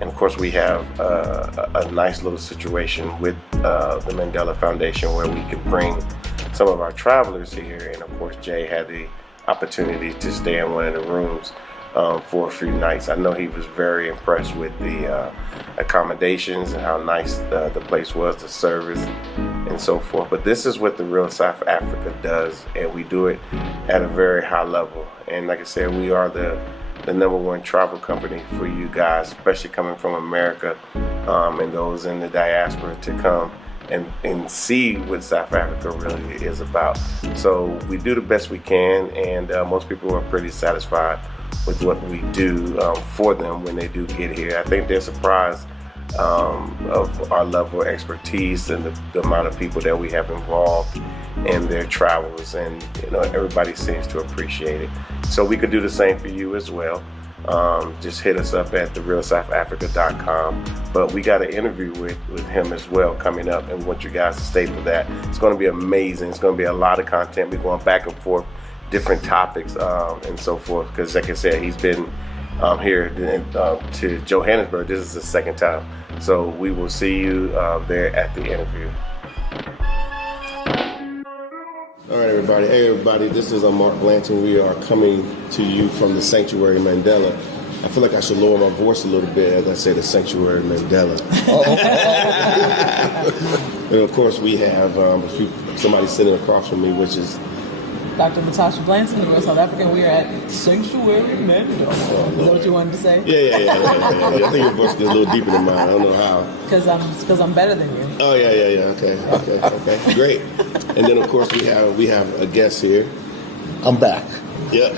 and of course, we have a nice little situation with the Mandela Foundation where we can bring some of our travelers here. And of course, Jay had the opportunity to stay in one of the rooms for a few nights. I know he was very impressed with the accommodations and how nice the place was, the service, and so forth. But this is what the Real South Africa does, and we do it at a very high level. And like I said, we are the #1 travel company for you guys, especially coming from America and those in the diaspora, to come and see what South Africa really is about. So we do the best we can, and most people are pretty satisfied with what we do for them when they do get here. I think they're surprised of our level of expertise and the amount of people that we have involved in their travels, and everybody seems to appreciate it. So we could do the same for you as well. Just hit us up at therealsouthafrica.com. But we got an interview with him as well coming up, and we want you guys to stay for that. It's going to be amazing. It's going to be a lot of content. We're going back and forth, different topics and so forth, because like I said, he's been here to Johannesburg. This is the second time. So we will see you there at the interview. All right, everybody. Hey, everybody. This is Mark Blandon. We are coming to you from the Sanctuary Mandela. I feel like I should lower my voice a little bit as I say the Sanctuary Mandela. And of course, we have somebody sitting across from me, which is Dr. Matasha Barnes from the Real South Africa. We are at Sanctuary Mandela. Is that what you wanted to say? Yeah. I think your voice is a little deeper than mine. I don't know how. Because I'm better than you. Oh yeah. Okay. Great. And then of course we have a guest here. I'm back. Yep.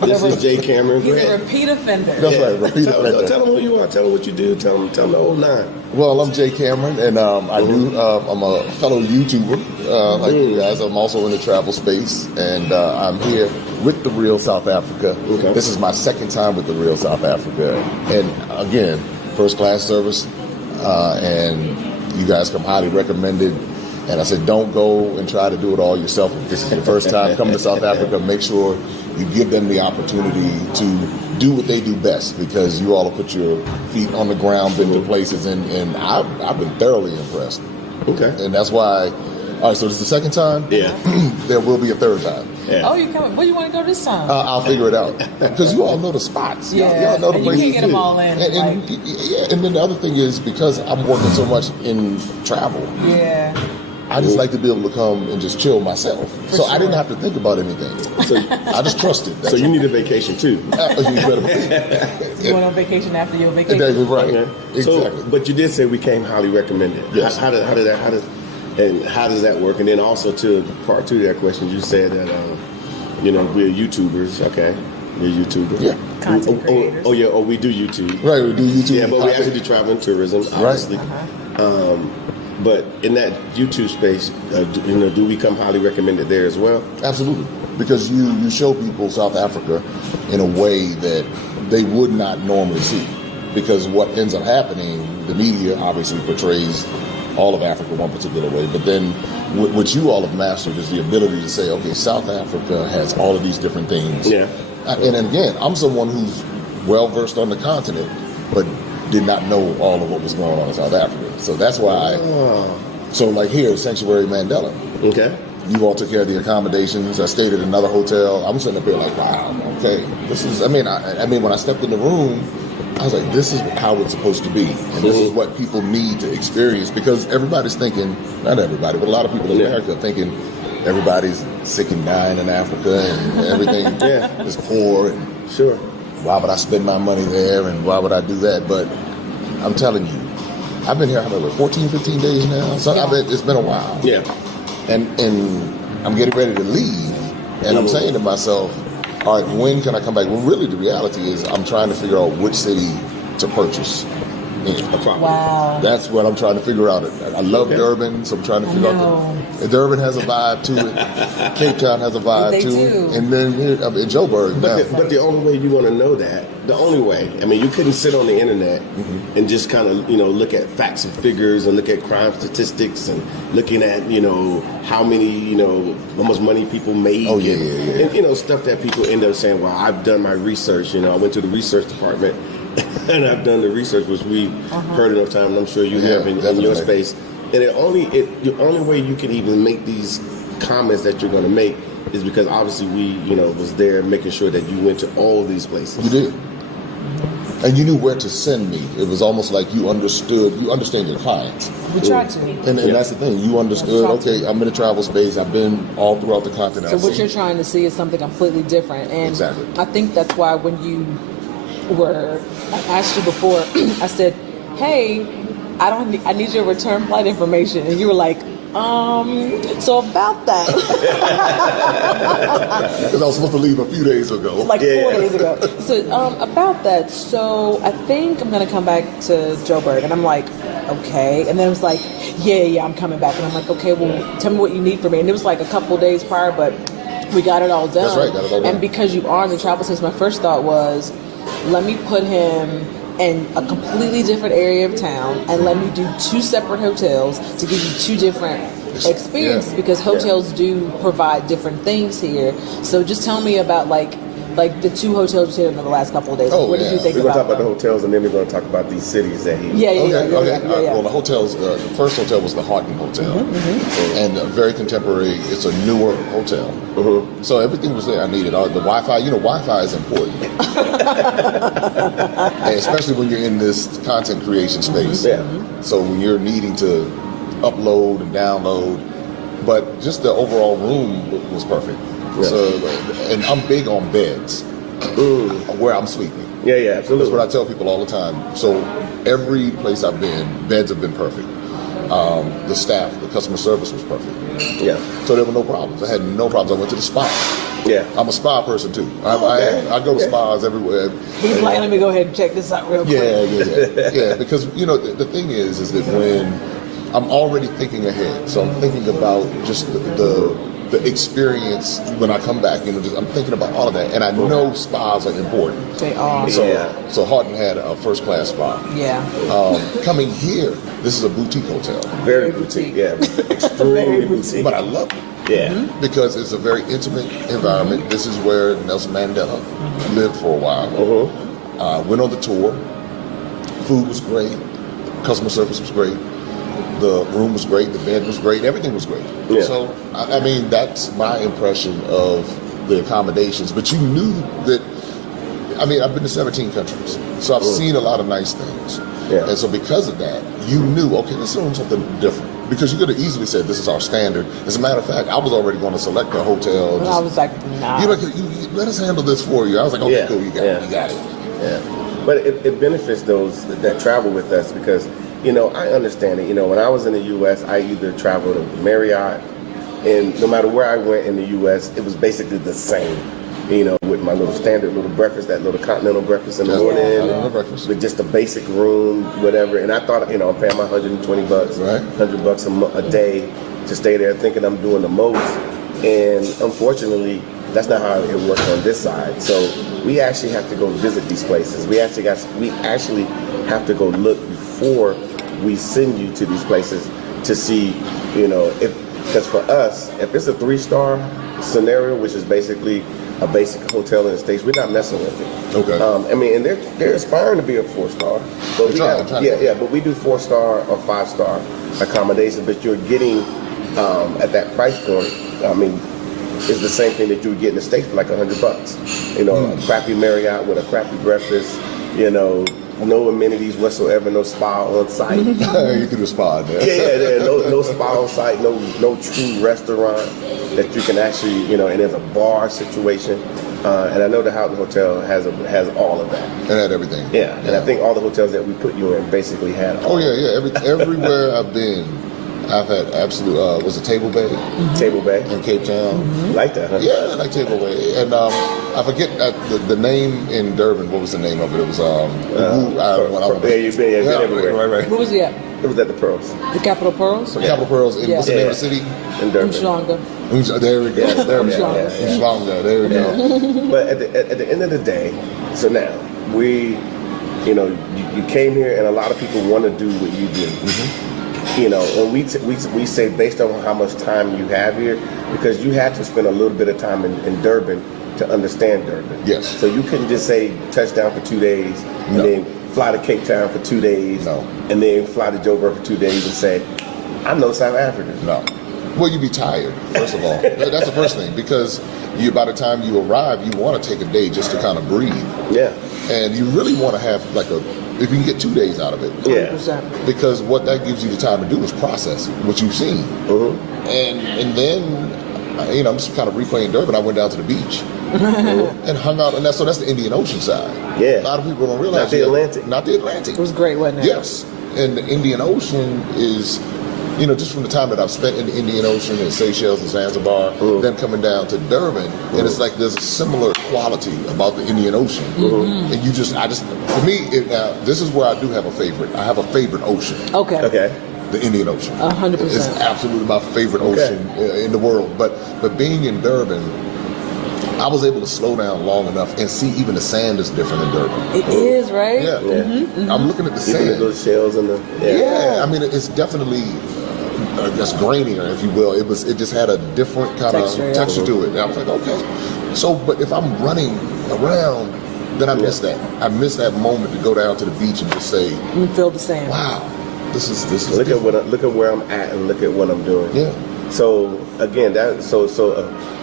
This is Jay Cameron. He's a repeat offender. That's right, repeat offender. Tell them who you are. Tell them what you do. Tell them the whole nine. Well, I'm Jay Cameron, and I'm a fellow YouTuber like you guys. I'm also in the travel space, and I'm here with The Real South Africa. Okay. This is my second time with The Real South Africa, and again, first class service, and you guys come highly recommended. And I said, don't go and try to do it all yourself. If this is your first time coming to South Africa, make sure you give them the opportunity to do what they do best, because you all have put your feet on the ground, been to places, and I've been thoroughly impressed. Okay. And that's why, all right, so this is the second time? Yeah. There will be a third time. Yeah. Oh, you coming? Where you want to go this time? I'll figure it out. Because you all know the spots. Yeah. Y'all know the and places. You can't get them all in. And then the other thing is, because I'm working so much in travel. Yeah. I just like to be able to come and just chill myself. So I didn't have to think about anything. So I just trusted. So you need a vacation too. You went on vacation after your vacation. Exactly right. Okay. Exactly. So, but you did say we came highly recommended. Yes. How does that work? And then also to part two of that question, you said that we're YouTubers. Okay, we're YouTubers. Yeah. Content creators. We do YouTube. Right, we do YouTube. Yeah, but we actually do travel and tourism, obviously. Right. But in that YouTube space, do we come highly recommended there as well? Absolutely. Because you show people South Africa in a way that they would not normally see. Because what ends up happening, the media obviously portrays all of Africa one particular way. But then what you all have mastered is the ability to say, okay, South Africa has all of these different things. Yeah. And again, I'm someone who's well-versed on the continent, but did not know all of what was going on in South Africa. So that's why so like here, Sanctuary Mandela. Okay. You all took care of the accommodations. I stayed at another hotel. I'm sitting up here like, wow, okay. This is, I mean, when I stepped in the room, I was like, this is how it's supposed to be. And this is what people need to experience, because everybody's thinking, not everybody, but a lot of people in America are thinking everybody's sick and dying in Africa and everything is poor. And sure. Why would I spend my money there, and why would I do that? But I'm telling you, I've been here, 14, 15 days now. So it's been a while. Yeah. And I'm getting ready to leave, and I'm saying to myself, all right, when can I come back? Well, really, the reality is I'm trying to figure out which city to purchase. Wow. That's what I'm trying to figure out. I love Durban, so I'm trying to figure out. Durban has a vibe to it. Cape Town has a vibe to it. And then here, in Joburg. But the only way you want to know that, the only way, I mean, you couldn't sit on the internet and just kind of, look at facts and figures and look at crime statistics and looking at, how many, how much money people made. Oh, yeah. And, stuff that people end up saying, well, I've done my research. I went to the research department and I've done the research, which we've heard enough time, and I'm sure you have in your space. And the only way you can even make these comments that you're going to make is because obviously we, was there making sure that you went to all these places. You did. And you knew where to send me. It was almost like you understand your clients. We tried to. And that's the thing. You understood, okay, I'm in a travel space. I've been all throughout the continent. So what you're trying to see is something completely different. And exactly. I think that's why when I asked you before, I said, hey, I need your return flight information. And you were like, so about that. Because I was supposed to leave a few days ago. Like 4 days ago. So, about that, so I think I'm going to come back to Joburg. And I'm like, okay. And then it was like, yeah, I'm coming back. And I'm like, okay, well, tell me what you need from me. And it was like a couple of days prior, but we got it all done. That's right, got it all done. And because you are in the travel space, my first thought was, let me put him in a completely different area of town and let me do 2 separate hotels to give you 2 different experiences, because hotels do provide different things here. So just tell me about like the 2 hotels you did in the last couple of days. What did you think we're about going to talk about them? the hotels, and then we're going to talk about these cities that he... Okay. Yeah. Well, the hotels, the first hotel was the Harton Hotel. And very contemporary. It's a newer hotel. So everything was there I needed. The Wi-Fi, Wi-Fi is important. And especially when you're in this content creation space. So when you're needing to upload and download, but just the overall room was perfect. So, and I'm big on beds where I'm sleeping. Yeah, absolutely. That's what I tell people all the time. So every place I've been, beds have been perfect. The staff, the customer service was perfect. Yeah. So there were no problems. I had no problems. I went to the spa. Yeah. I'm a spa person too. I go to spas everywhere. He's like, let me go ahead and check this out real quick. Yeah. Because the thing is that when I'm already thinking ahead, so I'm thinking about just the experience when I come back. I'm thinking about all of that, and I know spas are important. They are. So Harton had a first class spa. Yeah. Coming here, this is a boutique hotel. Very boutique. Yeah. Extremely boutique. But I love it. Yeah. Because it's a very intimate environment. This is where Nelson Mandela lived for a while. Went on the tour. Food was great. Customer service was great. The room was great. The bed was great. Everything was great. Yeah. So, I mean, that's my impression of the accommodations. But you knew that, I've been to 17 countries. So I've seen a lot of nice things. Yeah. And so because of that, you knew, okay, let's do something different. Because you could have easily said, this is our standard. As a matter of fact, I was already going to select a hotel. And I was like, nah. You let us handle this for you. I was like, okay, cool, you got it. You got it. Yeah. But it benefits those that travel with us because, I understand it. When I was in the U.S., I either traveled to Marriott, and no matter where I went in the U.S., it was basically the same. With my little standard little breakfast, that little continental breakfast in the morning, with just a basic room, whatever. And I thought, I'm paying my $120, $100 a day to stay there, thinking I'm doing the most. And unfortunately, that's not how it works on this side. So we actually have to go visit these places. We actually have to go look before we send you to these places to see, because for us, if it's a 3-star scenario, which is basically a basic hotel in the States, we're not messing with it. Okay. And they're aspiring to be a 4-star. But but we do 4-star or 5-star accommodation. But you're getting at that price point. It's the same thing that you would get in the States for like $100. A crappy Marriott with a crappy breakfast. No amenities whatsoever, no spa on site. You do the spa there. No spa on site, no true restaurant that you can actually, and there's a bar situation. And I know the Houghton Hotel has all of that. It had everything. Yeah, and I think all the hotels that we put you in basically had all. Everywhere I've been, I've had absolute, was it Table Bay? Table Bay. In Cape Town. Like that, huh? Yeah, I like Table Bay. And I forget the name in Durban. What was the name of it? It was, you've been everywhere. Right. Where was he at? It was at the Pearls. The Capital Pearls? So Capital Pearls. What's the name of the city? In Durban. Umhlanga. There we go. Umhlanga. There we go. But at the end of the day, so now you came here, and a lot of people want to do what you do. And we say based on how much time you have here, because you had to spend a little bit of time in Durban to understand Durban. Yes. So you couldn't just say touchdown for 2 days and then fly to Cape Town for 2 days and then fly to Joburg for 2 days and say, I know South Africa. No. Well, you'd be tired, first of all. That's the first thing, because by the time you arrive, you want to take a day just to kind of breathe. Yeah. And you really want to have if you can get 2 days out of it. 100%. Because what that gives you the time to do is process what you've seen. And then, I'm just kind of replaying Durban. I went down to the beach and hung out. And that's the Indian Ocean side. Yeah. A lot of people don't realize. Not the Atlantic. Not the Atlantic. It was great, wasn't it? Yes. and the Indian Ocean is, just from the time that I've spent in the Indian Ocean and Seychelles and Zanzibar, then coming down to Durban, and it's like there's a similar quality about the Indian Ocean. And for me, this is where I do have a favorite. I have a favorite ocean. Okay. The Indian Ocean. 100%. It's absolutely my favorite ocean in the world. But being in Durban, I was able to slow down long enough and see even the sand is different in Durban. It is, right? Yeah. I'm looking at the Even sand. those shells and the I mean, it's definitely, I guess, grainier, if you will. It just had a different kind of texture to it. And I was like, okay. So, but if I'm running around, then I miss that. I miss that moment to go down to the beach and just say, And feel the same. wow, this is look different. at where I'm at and look at what I'm doing. Yeah. So again,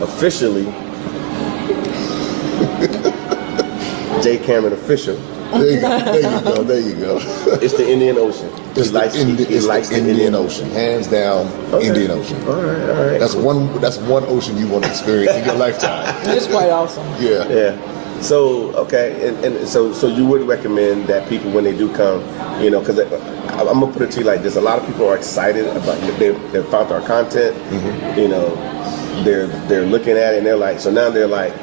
officially, J. Cameron official. There you go. It's the Indian Ocean. It's He likes the Indian Ocean, hands down. Okay. Indian Ocean. All right. That's one ocean you want to experience in your lifetime. It's quite awesome. Yeah. Yeah. So and so you would recommend that people when they do come, because I'm gonna put it to you like this: a lot of people are excited about they found our content. They're looking at it and they're like, so now they're like,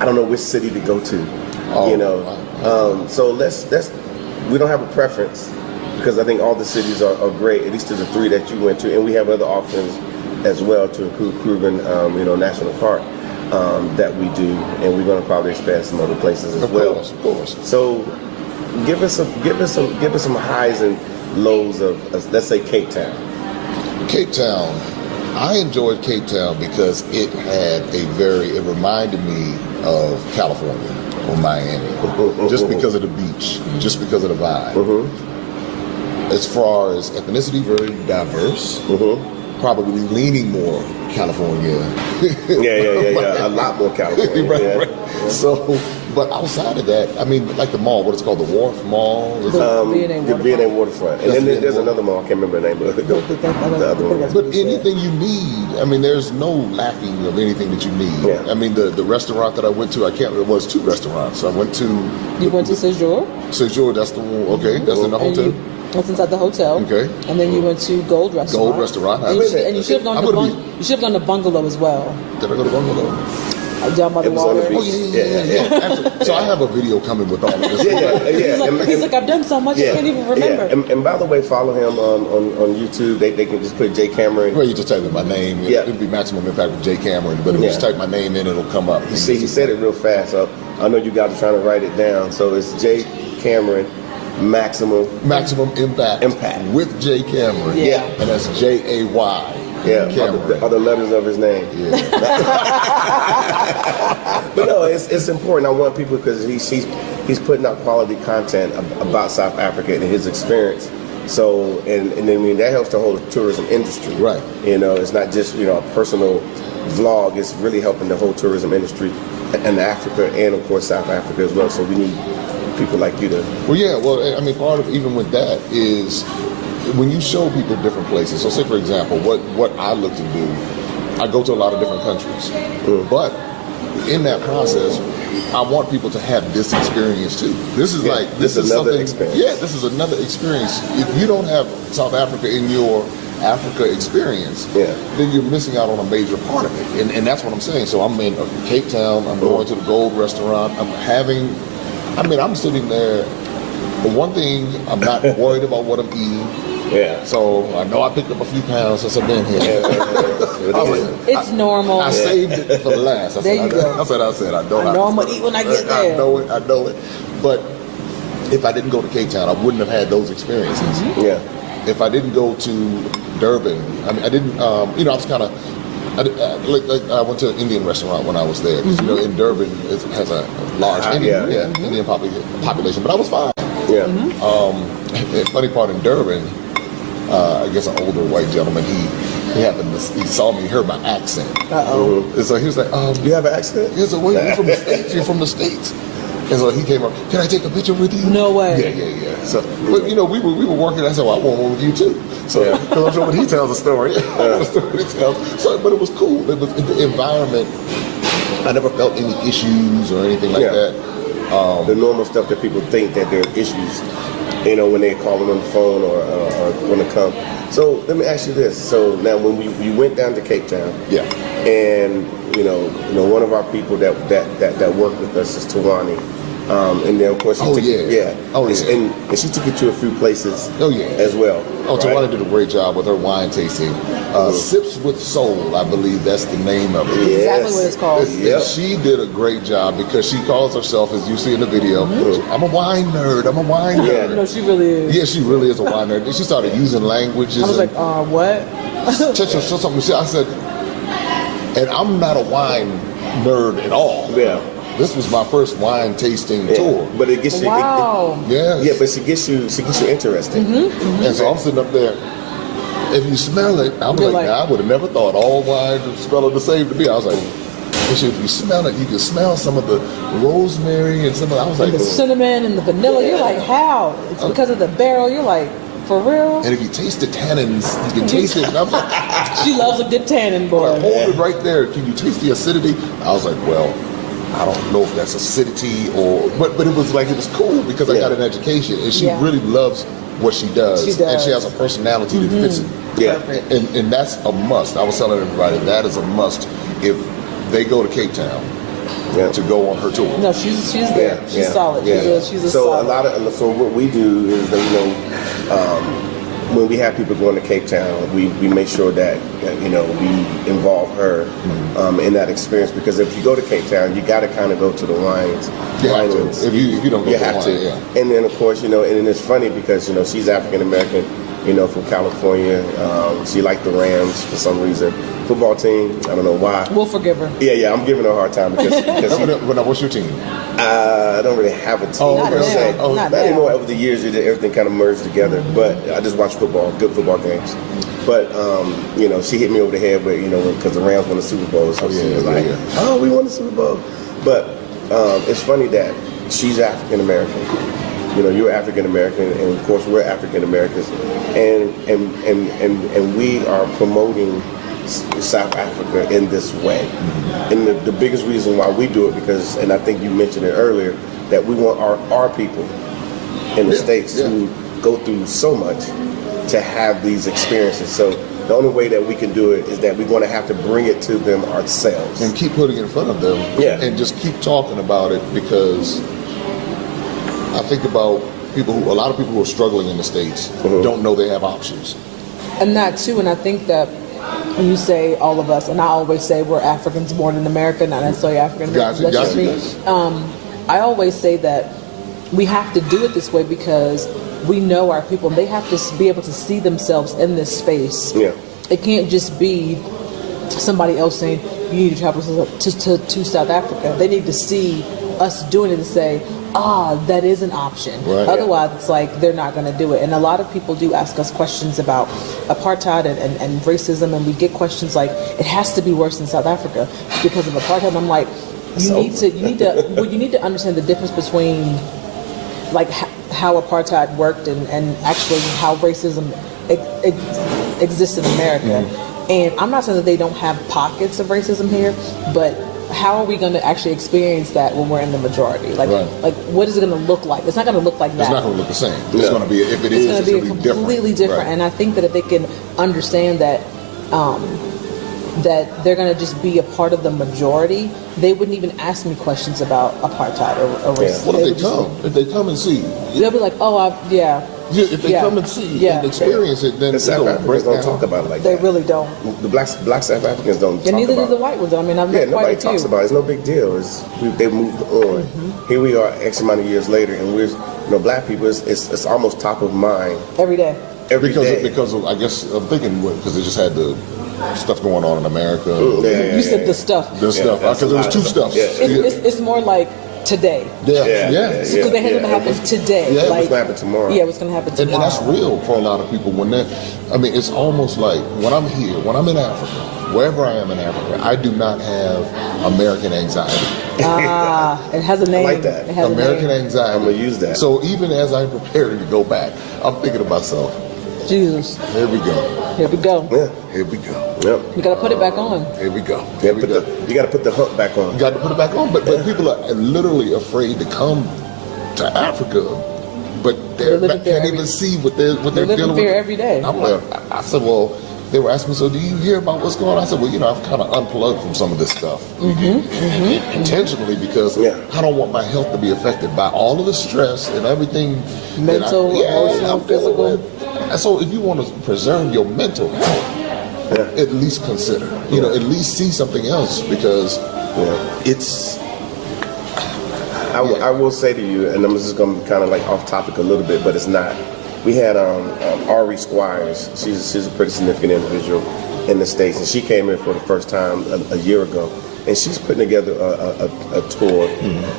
I don't know which city to go to. So let's we don't have a preference because I think all the cities are great, at least to the 3 that you went to, and we have other offerings as well to include Kruger, National Park that we do, and we're going to probably expand some other places as well. Of course. So give us some highs and lows of let's say Cape Town. Cape Town. I enjoyed Cape Town because it reminded me of California or Miami, just because of the beach, just because of the vibe. As far as ethnicity, very diverse. Probably leaning more California. A lot more California. right. So, but outside of that, I mean, like the mall, what it's called, the Wharf Mall. The V&A Waterfront. And then there's another mall, I can't remember the name of it. The other one. But anything you need, I mean, there's no lacking of anything that you need. Yeah. I mean, the restaurant that I went to, it was 2 restaurants. I went to... You went to Séjour? Séjour, that's the one, okay, that's in the hotel. That's inside the hotel. Okay. And then you went to Gold Restaurant. Gold Restaurant. And you should have gone to Bungalow as well. Did I go to Bungalow? Down by the water. Oh, yeah. Absolutely. So I have a video coming with all of this. He's like, I've done so much, I can't even remember. Yeah. And by the way, follow him on YouTube. They can just put J. Cameron. Well, you just type in my name. Yeah. It'd be Maximum Impact with J. Cameron. But if you just type my name in, it'll come up. You see, he said it real fast. So I know you guys are trying to write it down. So it's J. Cameron. Maximum Impact with J. Cameron. Yeah. And that's Jay. Yeah, are the letters of his name. Yeah. But no, it's important. I want people because he's putting out quality content about South Africa and his experience. So and I mean that helps the whole tourism industry. Right. It's not just a personal vlog. It's really helping the whole tourism industry in Africa and of course South Africa as well. So we need people like you to. Well, yeah. Well, I mean, part of even with that is when you show people different places. So, say for example, what I look to do, I go to a lot of different countries, but in that process, I want people to have this experience too. This is this is another something. experience. Yeah, this is another experience. If you don't have South Africa in your Africa experience, then you're missing out on a major part of it. And that's what I'm saying. So I'm in Cape Town. I'm going to the Gold Restaurant. I'm sitting there. But one thing, I'm not worried about what I'm eating. Yeah. So I know I picked up a few pounds since I've been here. It's normal. I saved it for last. I said, I know I'm going to eat when I get there. I know it. But if I didn't go to Cape Town, I wouldn't have had those experiences. Mm-hmm. Yeah. If I didn't go to Durban, I didn't, I was kind of, I went to an Indian restaurant when I was there. Because, in Durban, it has a large Indian population, but I was fine. Yeah. The funny part in Durban, I guess an older white gentleman, he saw me, heard my accent. And so he was like, you have an accent? He said, well, you're from the States. You're from the States. And so he came up, can I take a picture with you? No way. Yeah. So, but we were working. I said, well, I want one with you too. So, because I'm sure when he tells a story, the story he tells. So, but it was cool. It was the environment. I never felt any issues or anything like that. The normal stuff that people think that there are issues. you know, when they call them on the phone or want to come. So let me ask you this. So now when we went down to Cape Town, Yeah. and you know, one of our people that worked with us is Tawani. And then of course she took and she took you to a few places as well. Oh, right? Tawani did a great job with her wine tasting. Sips with Soul, I believe that's the name of it. Exactly what it's called. And she did a great job because she calls herself, as you see in the video, I'm a wine nerd, I'm a wine nerd. No, she really is. Yeah, she really is a wine nerd. And she started using languages. I was like, what? Something. I said, and I'm not a wine nerd at all. Yeah. This was my first wine tasting tour. But it gets you but she gets you interested. And so I'm sitting up there. If you smell it, I'm like, I would have never thought all wine smelled the same to me. I was like, if you smell it, you can smell some of the rosemary and some of I was like, the cinnamon and the vanilla. You're like, how? It's because of the barrel. You're like, for real? And if you taste the tannins, you can taste it. And I was like, she loves a good tannin, boy. Hold it right there. Can you taste the acidity? I was like, well, I don't know if that's acidity or, but it was like, it was cool because I got an education and she really loves what she does. And she has a personality that fits it. Yeah. And that's a must. I was telling everybody that is a must if they go to Cape Town to go on her tour. No, she's there. She's solid. She's a solid. So what we do is that, you know, when we have people going to Cape Town, we make sure that, you know, we involve her in that experience, because if you go to Cape Town, you got to kind of go to the wines. If you don't go you to have wine, to. And then of course, you know, and it's funny because, you know, she's African American, you know, from California. She liked the Rams for some reason. Football team, I don't know why. We'll forgive her. Yeah, I'm giving her a hard time because what's your team? I don't really have a team per se. Not anymore. Over the years, everything kind of merged together. But I just watch football, good football games. But you know, she hit me over the head with, you know, because the Rams won the Super Bowl, so she was like, "Oh, we won the Super Bowl." But it's funny that she's African American. You know, you're African American, and of course we're African Americans, and we are promoting South Africa in this way. And the biggest reason why we do it, because, and I think you mentioned it earlier, that we want our people in the States who go through so much to have these experiences. So the only way that we can do it is that we're going to have to bring it to them ourselves. And keep putting it in front of them. And just keep talking about it, because I think about a lot of people who are struggling in the States don't know they have options. And that too, and I think that when you say all of us, and I always say we're Africans born in America, not necessarily African Americans. That's just me. I always say that we have to do it this way because we know our people. They have to be able to see themselves in this space. Yeah. It can't just be somebody else saying you need to travel to South Africa. They need to see us doing it and say, that is an option. Right. Otherwise, it's like they're not going to do it. And a lot of people do ask us questions about apartheid and racism, and we get questions like, it has to be worse in South Africa because of apartheid. And I'm like, you need to understand the difference between like how apartheid worked and actually how racism exists in America. And I'm not saying that they don't have pockets of racism here, but how are we going to actually experience that when we're in the majority? Like what is it going to look like? It's not going to look like that. It's not going to look the same. It's going to be, if it is, it's going to be completely different. And I think that if they can understand that, that they're going to just be a part of the majority, they wouldn't even ask me questions about apartheid or racism. What if they come and see? They'll be like, if they come and see and experience it, then South Africans don't talk about it like they that. They really don't. The black South Africans don't talk about it. And neither do the white ones. I mean, I've met quite a few. Nobody talks about it. It's no big deal. They moved on. Here we are X amount of years later, and we're, black people, it's almost top of mind. Every day. Because of, I guess, I'm thinking, because they just had the stuff going on in America. You said the stuff. The stuff. Because there was two stuffs. It's more like today. Because they had to happen today. Yeah, what's going to happen tomorrow. Yeah, what's going to happen tomorrow. And that's real for a lot of people. It's almost like when I'm here, when I'm in Africa, wherever I am in Africa, I do not have American anxiety. It has a name. I like that. It has American anxiety. I'm going to use that. So even as I'm preparing to go back, I'm thinking to myself, Jesus. Here we go. Here we go. Yeah. Here we go. Yep. You got to put it back on. Here we go. You got to put the hook back on. You got to put it back on. But people are literally afraid to come to Africa, but can't even see what they're living dealing fear with every day. I'm like, I said, well, they were asking me, so do you hear about what's going on? I said, well, I've kind of unplugged from some of this stuff intentionally because I don't want my health to be affected by all of the stress and everything. Mental, emotional, physical. And so if you want to preserve your mental health, at least consider, at least see something else because it's... I will say to you, and I'm just going to be kind of like off topic a little bit, but it's not. We had Ari Squires. She's a pretty significant individual in the States, and she came in for the first time a year ago, and she's putting together a tour.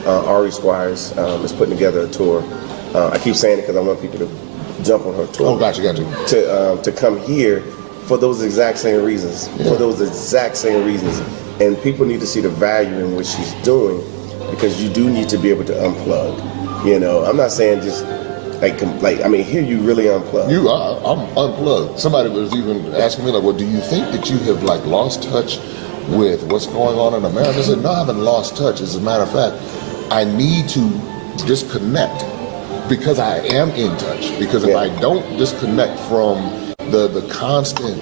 Ari Squires is putting together a tour. I keep saying it because I want people to jump on her tour. Oh, gotcha. To come here for those exact same reasons. For those exact same reasons, and people need to see the value in what she's doing because you do need to be able to unplug. I'm not saying just. Here you really unplugged. I'm unplugged. Somebody was even asking me, like, well, do you think that you have, lost touch with what's going on in America? I said, no, I haven't lost touch. As a matter of fact, I need to disconnect because I am in touch. Because if I don't disconnect from the constant...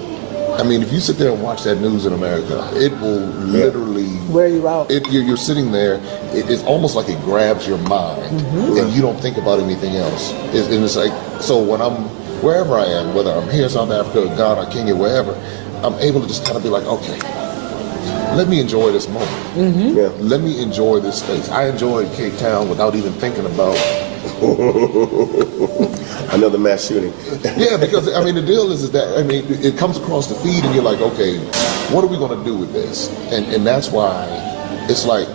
if you sit there and watch that news in America, it will literally... wear you out. You're sitting there, it's almost like it grabs your mind, and you don't think about anything else. And it's like, so when I'm, wherever I am, whether I'm here in South Africa, Ghana, Kenya, wherever, I'm able to just kind of be like, okay, let me enjoy this moment. Let me enjoy this space. I enjoyed Cape Town without even thinking about... another mass shooting. Because the deal is that it comes across the feed and you're like, okay, what are we going to do with this? And that's why it's like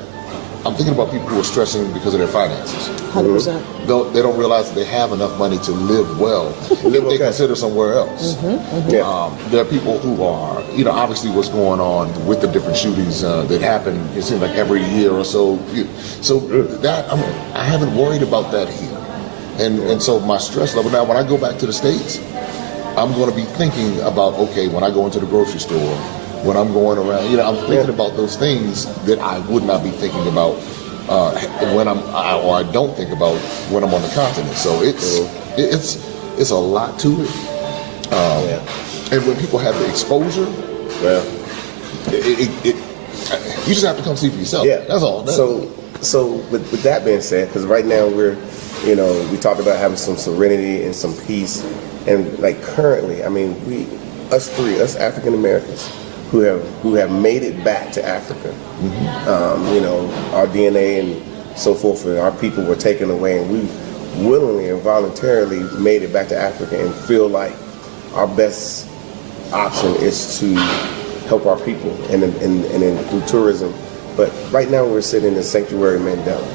I'm thinking about people who are stressing because of their finances. 100%. They don't realize that they have enough money to live well if they consider somewhere else. There are people who are, obviously what's going on with the different shootings that happen, it seems like every year or so. So that I haven't worried about that here. And so my stress level, now when I go back to the States, I'm going to be thinking about, okay, when I go into the grocery store, when I'm going around, I'm thinking about those things that I would not be thinking about when I don't think about when I'm on the continent. So it's a lot to it. And when people have the exposure, you just have to come see for yourself. That's all. So with that being said, because right now we talked about having some serenity and some peace, and currently, us African Americans who have made it back to Africa, our DNA and so forth, and our people were taken away, and we've willingly and voluntarily made it back to Africa, and feel like our best option is to help our people and through tourism. But right now we're sitting in Sanctuary Mandela.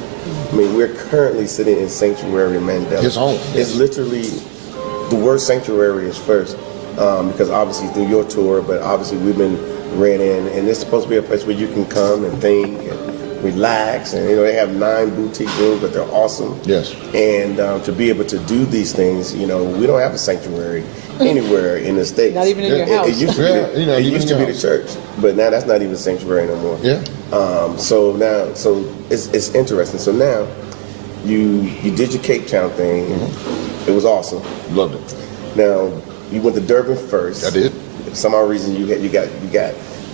We're currently sitting in Sanctuary Mandela. His home. It's literally, the word sanctuary is first, because obviously through your tour, but obviously we've been read in, and it's supposed to be a place where you can come and think and relax, and they have 9 boutique rooms, but they're awesome. Yes. And to be able to do these things, we don't have a sanctuary anywhere in the States. Not even in your house. It used to be the church, but now that's not even sanctuary no more. So it's interesting. So now you did your Cape Town thing. It was awesome. Loved it. Now you went to Durban first. I did. For some odd reason you got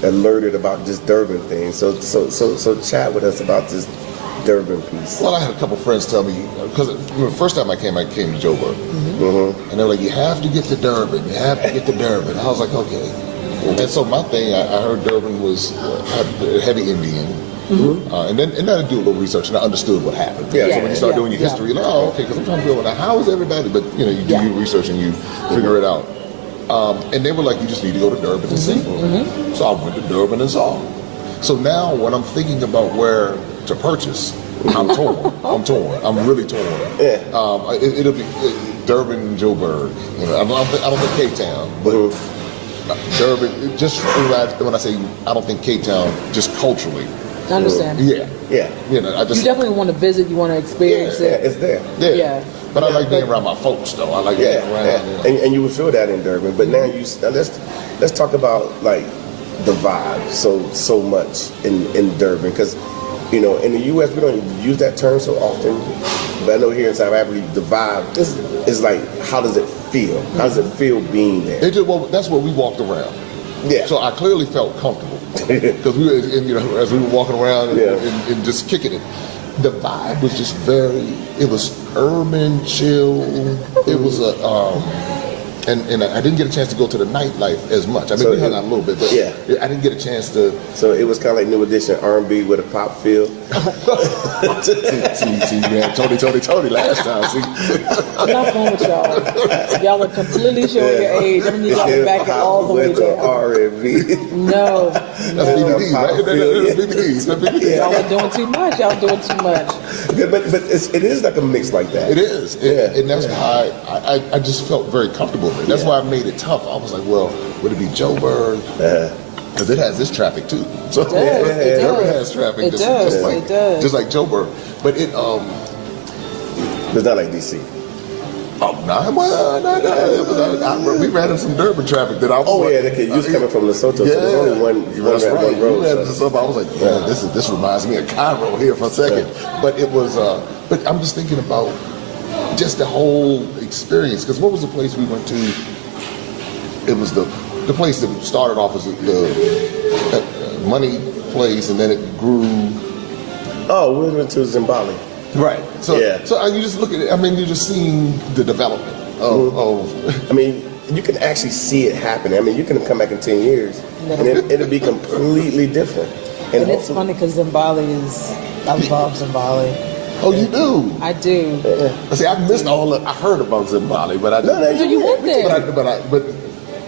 alerted about this Durban thing. So chat with us about this Durban piece. Well, I had a couple friends tell me, because the first time I came to Joburg, and they were like, you have to get to Durban. You have to get to Durban. I was like, okay. And so my thing, I heard Durban was heavy Indian. And then I do a little research and I understood what happened. So when you start doing your history, you're like, oh, okay, because I'm trying to figure out how is everybody, but you do your research and you figure it out. And they were like, you just need to go to Durban and see. So I went to Durban and saw. So now when I'm thinking about where to purchase, I'm torn. I'm really torn. It'll be Durban, Joburg. I don't think Cape Town, but Durban. Just when I say I don't think Cape Town, just culturally. I understand. Yeah. You definitely want to visit. You want to experience it. It's there. Yeah. But I like being around my folks, though. I like being around. And you would feel that in Durban. But now let's talk about the vibe so much in Durban, because in the U.S. we don't use that term so often. But I know here in South Africa, the vibe it's like, how does it feel? How does it feel being there? That's where we walked around. Yeah. So I clearly felt comfortable because we were, as we were walking around and just kicking it. The vibe was just it was urban, chill. It was and I didn't get a chance to go to the nightlife as much. I mean, we hung out a little bit, but I didn't get a chance to. So it was kind of like New Edition R&B with a pop feel. see, man, Tony last time. See, I'm not going with y'all. Y'all are completely showing your age. I'm gonna need y'all to back it all the way down. R&B. No, that's BBD, right? That's BBD. Y'all are doing too much. Y'all doing too much. Yeah, but it is like a mix like that. It is, and that's why I just felt very comfortable. That's why I made it tough. I was like, well, would it be Joburg? Because it has this traffic too. So it has traffic just like Joburg. But it's not like DC. Oh, no. We ran into some Durban traffic that I was you was coming from Lesotho, so there's only one road. We ran into some, I was like, man, this reminds me of Cairo here for a second. But it was, but I'm just thinking about just the whole experience. Because what was the place we went to? It was the place that started off as the money place, and then it grew. Oh, we went to Zimbabwe. Right. So you just look at it. I mean, you're just seeing the development of. I mean, you can actually see it happening. I mean, you can come back in 10 years, and it'll be completely different. And it's funny because Zimbabwe I love Zimbabwe. Oh, you do? I do. See, I missed I heard about Zimbabwe, but I didn't. No, you went there. But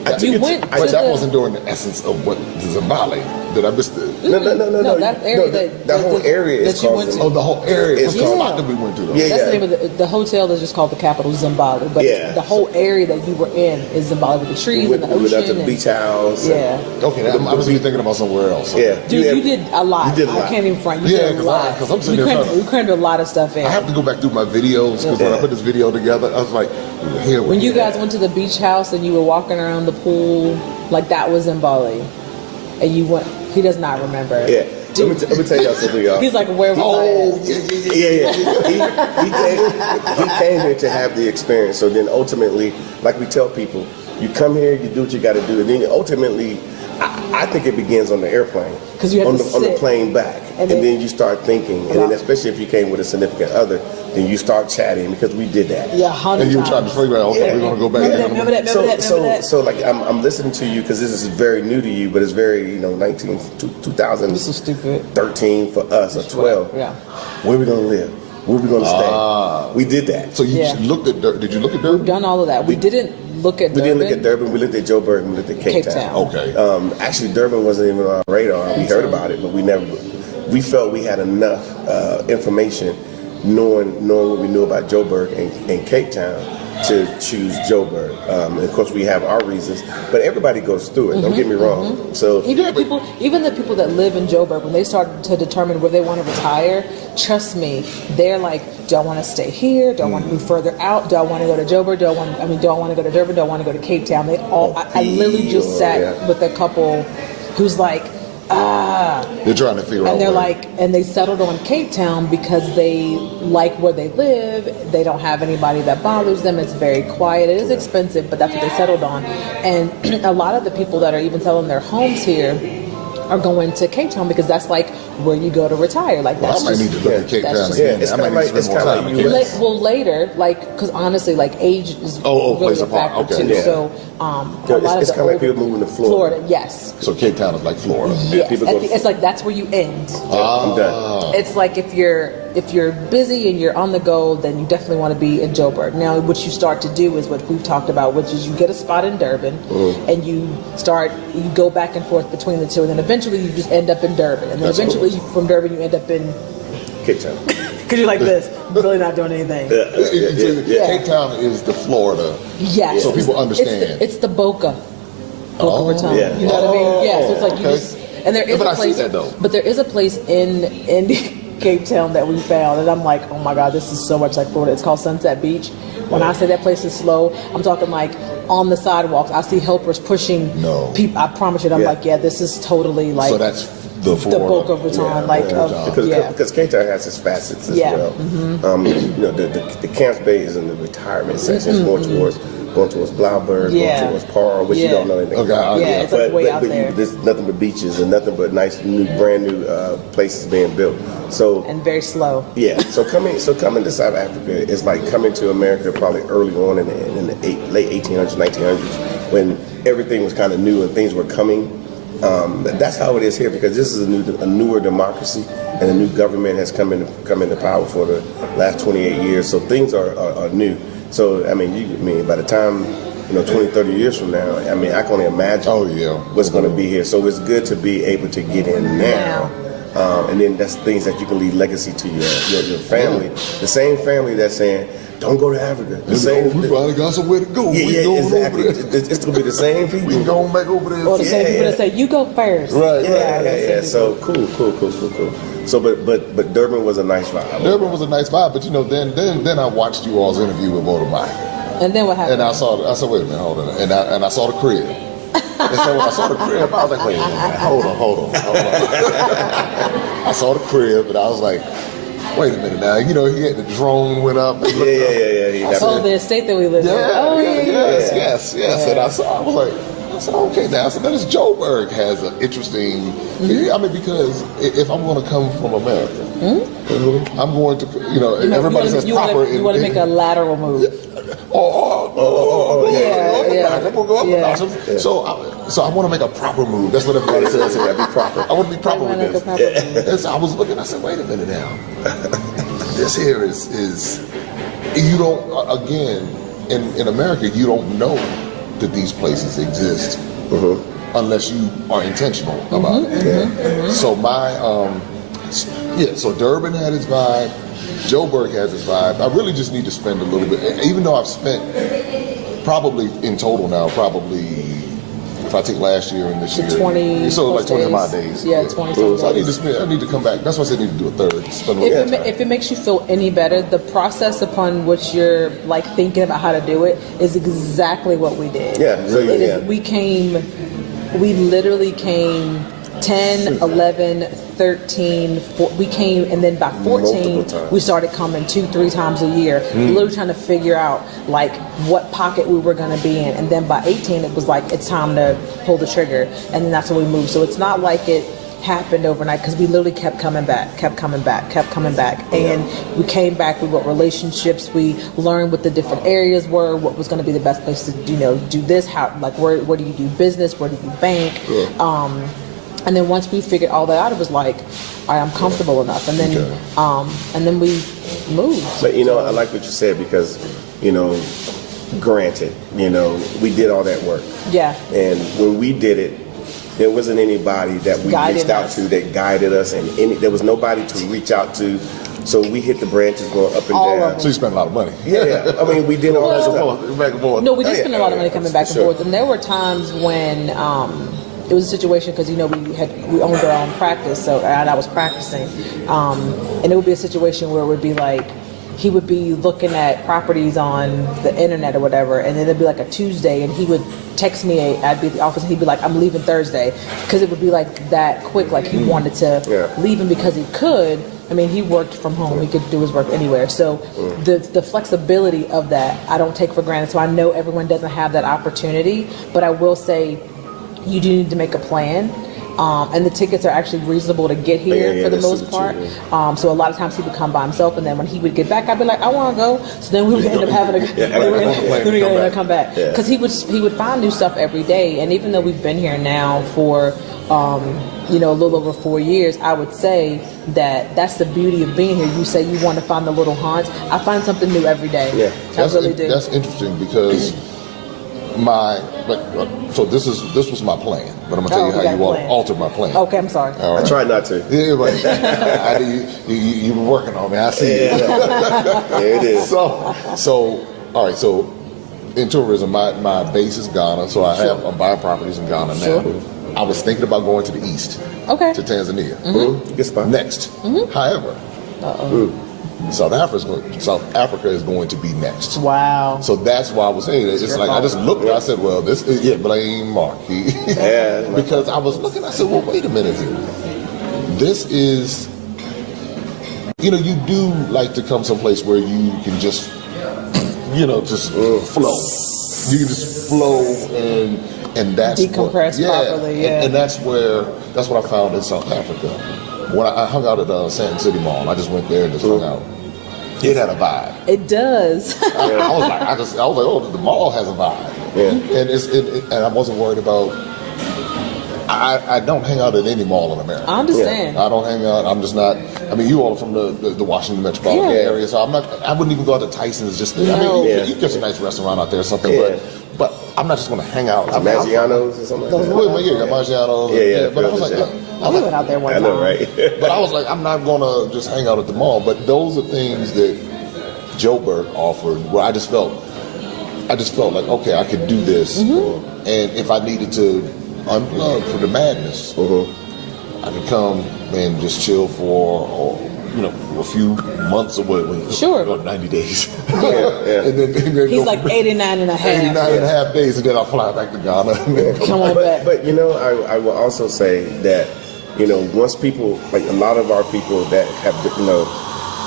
that wasn't during the essence of what Zimbabwe. Did I miss the? No. That area. That whole area is called. Oh, the whole area is called. Spot that we went to. Though. That's the name of the hotel is just called the capital Zimbabwe. But the whole area that you were in is Zimbabwe with the trees and the ocean. We went to the beach house. Yeah. Okay, I was even thinking about somewhere else. So. Yeah. Dude, you did a lot. You did a lot. I can't even front. You did a lot. Because I'm sitting there. We crammed a lot of stuff in. I have to go back through my videos because when I put this video together, I was like, here. When you guys went to the beach house and you were walking around the pool, like that was Zimbabwe, and you went. He does not remember. Yeah. Let me tell y'all something, y'all. He's like, where was I? Yeah. He came here to have the experience. So then ultimately, like we tell people, you come here, you do what you got to do, and then ultimately, I think it begins on the airplane. Because you have to sit. On the plane back, and then you start thinking, and then especially if you came with a significant other, then you start chatting because we did that. Yeah, 100 And you were trying to figure out, okay, we're going to go back. Remember that. So like I'm listening to you because this is very new to you, but it's very 2000. This is stupid. 13 for us or 12. Yeah. Where we gonna live? Where we gonna stay? We did that. So you looked at Durban. Did you look at Durban? We've done all of that. We didn't look at Durban. We didn't look at Durban. We looked at Joburg. We looked at Cape Town. Okay. Actually, Durban wasn't even on our radar. We heard about it, but we felt we had enough information, knowing what we knew about Joburg and Cape Town, to choose Joburg. And of course, we have our reasons, but everybody goes through it. Don't get me wrong. So even the people that live in Joburg, when they start to determine where they want to retire, trust me, they're like, do I want to stay here? Do I want to move further out? Do I want to go to Joburg? Do I want to go to Durban? Do I want to go to Cape Town? They all. I literally just sat with a couple who's like, they're trying to figure out. And they're like, and they settled on Cape Town because they like where they live. They don't have anybody that bothers them. It's very quiet. It is expensive, but that's what they settled on. And a lot of the people that are even selling their homes here are going to Cape Town because that's like where you go to retire. Like that's I might need to look at Cape Town again. It's kind of like well, later, like because honestly, like age is really plays a a part. factor Okay. too. Yeah. So a lot of it's kind of like people moving to Florida. Yes. So Cape Town is like Florida. Yes. It's like that's where you end. I'm done. It's like if you're busy and you're on the go, then you definitely want to be in Joburg. Now, what you start to do is what we've talked about, which is you get a spot in Durban, and you go back and forth between the two, and then eventually you just end up in Durban, and then eventually from Durban you end up in Cape Town. Because you're like this, really not doing anything. Cape Town is the Florida. Yes. So people understand. It's the Boca Raton. Yeah. You know what I mean? Yeah. So it's like you just, and there is a place. I see that though. But there is a place in Cape Town that we found, and I'm like, oh my God, this is so much like Florida. It's called Sunset Beach. When I say that place is slow, I'm talking like on the sidewalks. I see helpers pushing people. I promise you, I'm like, yeah, this is totally like. So that's the bulk of the time, because Cape Town has its facets as well. The Camps Bay is in the retirement section. It's going towards Blandon, going towards Par, which you don't know anything about. It's like way out there. There's nothing but beaches and nothing but nice, brand new places being built. So and very slow. Yeah. So coming to South Africa is like coming to America probably early on in the late 1800s, 1900s, when everything was kind of new and things were coming. That's how it is here, because this is a newer democracy, and a new government has come into power for the last 28 years. So things are new. So I mean, by the time 20, 30 years from now, I mean, I can only imagine what's going to be here. So it's good to be able to get in now. And then that's things that you can leave legacy to your family. The same family that's saying, don't go to Africa. We finally got somewhere to go. Yeah, exactly. It's going to be the same people. We going back over there. Or the same people that say, you go first. Right. Yeah. So cool. So, but Durban was a nice vibe. Durban was a nice vibe, but then I watched you all's interview with Motormike. And then what happened? And I said, wait a minute, hold on. And I saw the crib. And so when I saw the crib, I was like, wait a minute, hold on. I saw the crib, and I was like, wait a minute now. He had the drone went up. And Yeah. The estate that we live in. Yes. And I was like, okay now. So that is Joburg has an interesting. I mean, because if I'm going to come from America, I'm going to, everybody says proper. You want to make a lateral move. I'm gonna go up a notch. So I want to make a proper move. That's what everybody says. I be proper. I want to be proper with this. And so I was looking. I said, wait a minute now. This here is you don't again in America you don't know that these places exist unless you are intentional about it. So so Durban had its vibe. Joburg has its vibe. I really just need to spend a little bit, even though I've spent probably in total now, if I take last year and this year, 20 so like 20 of my days. Yeah, 20 something So I need to come back. That's why I said I need to do a third. If it makes you feel any better, the process upon which you're like thinking about how to do it is exactly what we did. We literally came 10, 11, 13, we came, and then by 14, we started coming 2-3 times a year, literally trying to figure out like what pocket we were going to be in. And then by 18, it was like, it's time to pull the trigger. And then that's when we moved. So it's not like it happened overnight, because we literally kept coming back. And we came back with what relationships, we learned what the different areas were, what was going to be the best place to, do this, how, like, where do you do business, where do you bank? And then once we figured all that out, it was like, all right, I'm comfortable enough. And then we moved. But I like what you said, because granted, we did all that work. Yeah. And when we did it, there wasn't anybody that we reached out to that guided us, and there was nobody to reach out to. So we hit the branches going up and down. So you spent a lot of money. Yeah. I mean, we did all that stuff. Back and forth. No, we did spend a lot of money coming back and forth. And there were times when it was a situation, because we owned our own practice, and I was practicing, and it would be a situation where it would be like, he would be looking at properties on the internet or whatever, and then it'd be like a Tuesday, and he would text me, I'd be at the office, and he'd be like, I'm leaving Thursday, because it would be like that quick, like he wanted to leave him because he could. I mean, he worked from home, he could do his work anywhere, so the flexibility of that I don't take for granted. So I know everyone doesn't have that opportunity, but I will say you do need to make a plan. And the tickets are actually reasonable to get here for the most part. So a lot of times he would come by himself, and then when he would get back, I'd be like, I want to go. So then we would end up having to come back, because he would find new stuff every day. And even though we've been here now for a little over 4 years, I would say that's the beauty of being here. You say you want to find the little haunts. I find something new every day. Yeah, I really do. That's interesting, because so this was my plan, but I'm gonna tell you how you altered my plan. Okay, I'm sorry. Right. I tried not to. Yeah, but you were working on me. I see it. There it is. So all right. So in tourism, my base is Ghana, so I'm buying properties in Ghana now. I was thinking about going to the east, to Tanzania. Good spot. Next, however. South Africa is going to be next. Wow. So that's why I was saying it. It's like, I just looked and I said, well, this is blame Mark. Because I was looking, I said, well, wait a minute here. this is, you do like to come someplace where you can just, just flow. You can just flow and that's decompress properly. Yeah, and that's what I found in South Africa. When I hung out at Sand City Mall, I just went there and just hung out. It had a vibe. It does. I was like, oh, the mall has a vibe. Yeah. And I wasn't worried about. I don't hang out at any mall in America. I understand. I don't hang out. I'm just not. I mean, you all are from the Washington metropolitan area, so I'm not. I wouldn't even go out to Tyson's just. No. I mean, you get a nice restaurant out there or something, but I'm not just going to hang out. Maggiano's or something like that. Yeah, Maggiano's. Yeah. But I was like, I went out there one time. I know, right? But I was like, I'm not going to just hang out at the mall. But those are things that Joburg offered, where I just felt like, okay, I could do this, and if I needed to unplug for the madness, I could come and just chill for, a few months or sure, 90 days. Yeah. And then he's like 89 and a half. 89 and a half days, and then I'll fly back to Ghana. Come on back. But I will also say that, once people, like a lot of our people that have,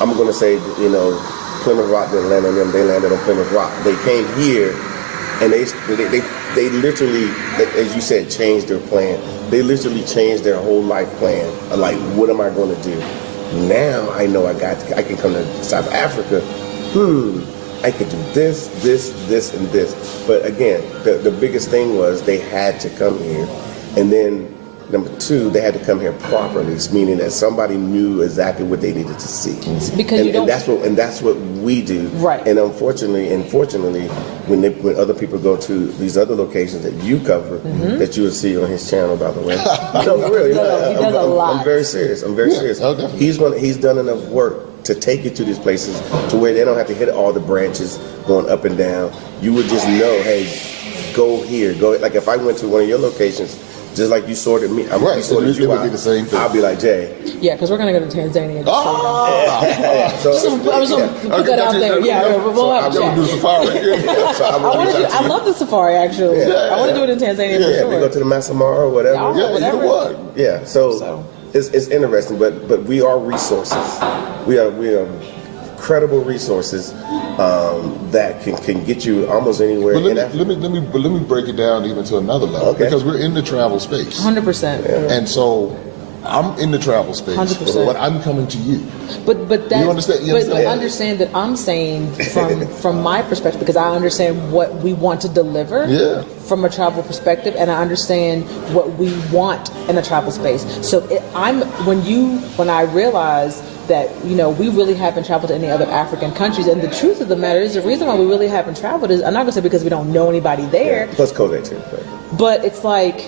I'm going to say, Plymouth Rock didn't land on them, they landed on Plymouth Rock. They came here and they literally, as you said, changed their plan. They literally changed their whole life plan. Like, what am I going to do? Now I know I can come to South Africa. I could do this, and this. But again, the biggest thing was they had to come here. And then number two, they had to come here properly, meaning that somebody knew exactly what they needed to see. Because and that's what we do. Right. And unfortunately, when other people go to these other locations that you cover, that you will see on his channel, by the way. No, for real. He does a lot. I'm very serious. Okay. He's done enough work to take you to these places to where they don't have to hit all the branches going up and down. You would just know, hey, go here, go. Like if I went to one of your locations, just like you sorted me, right? So sorted you would out, be the same thing. I'll be like, Jay. Yeah, because we're going to go to Tanzania. So I was going to put that out there. Yeah, we'll have a chat. Do safari. I love the safari, actually. I want to do it in Tanzania for sure. We go to the Masamara or whatever. Whatever. Yeah, so it's interesting, but we are resources. We are credible resources that can get you almost anywhere. But let me break it down even to another level, because we're in the travel space. 100%. Yeah. And so I'm in the travel space, 100%. but I'm coming to you. But that, you understand? But understand that I'm saying from my perspective, because I understand what we want to deliver from a travel perspective, and I understand what we want in a travel space. So when I realize that we really haven't traveled to any other African countries, and the truth of the matter is the reason why we really haven't traveled is, I'm not going to say because we don't know anybody there. Plus COVID too. But it's like,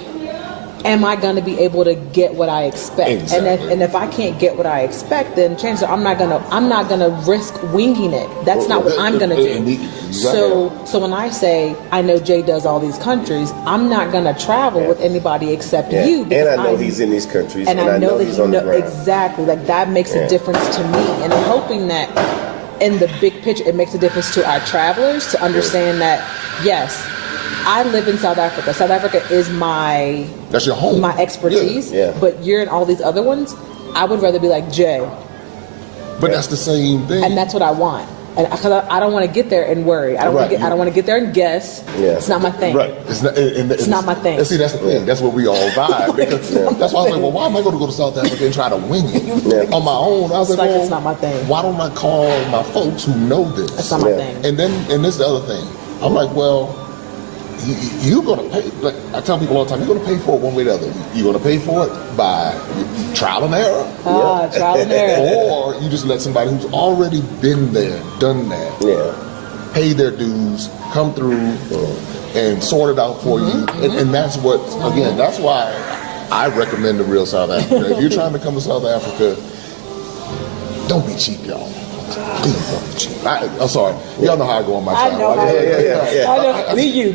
am I going to be able to get what I expect? Exactly. And if I can't get what I expect, then chances are I'm not gonna risk winging it. That's not what I'm gonna do. So when I say I know Jay does all these countries, I'm not gonna travel with anybody except you. And I know he's in these countries, and I know that he's on the ground. Exactly. Like that makes a difference to me, and I'm hoping that in the big picture, it makes a difference to our travelers to understand that yes, I live in South Africa. South Africa is that's your home, my expertise. Yeah. But you're in all these other ones. I would rather be like Jay. But that's the same thing. And that's what I want. And because I don't want to get there and worry. I don't want to get there and guess. Yeah. It's not my thing. Right. It's not my thing. See, that's the thing. That's where we all vibe. Because that's why I was like, well, why am I going to go to South Africa and try to wing it on my own? I was like, well, it's not my thing. Why don't I call my folks who know this? It's not my thing. And this is the other thing. I'm like, well, you're going to pay, like I tell people all the time, you're going to pay for it one way or the other. You're going to pay for it by trial and error. Trial and error. Or you just let somebody who's already been there, done that, pay their dues, come through and sort it out for you. And that's what, again, that's why I recommend the real South Africa. If you're trying to come to South Africa, don't be cheap, y'all. Please don't be cheap. I'm sorry. Y'all know how I go on my channel. I know. Be you.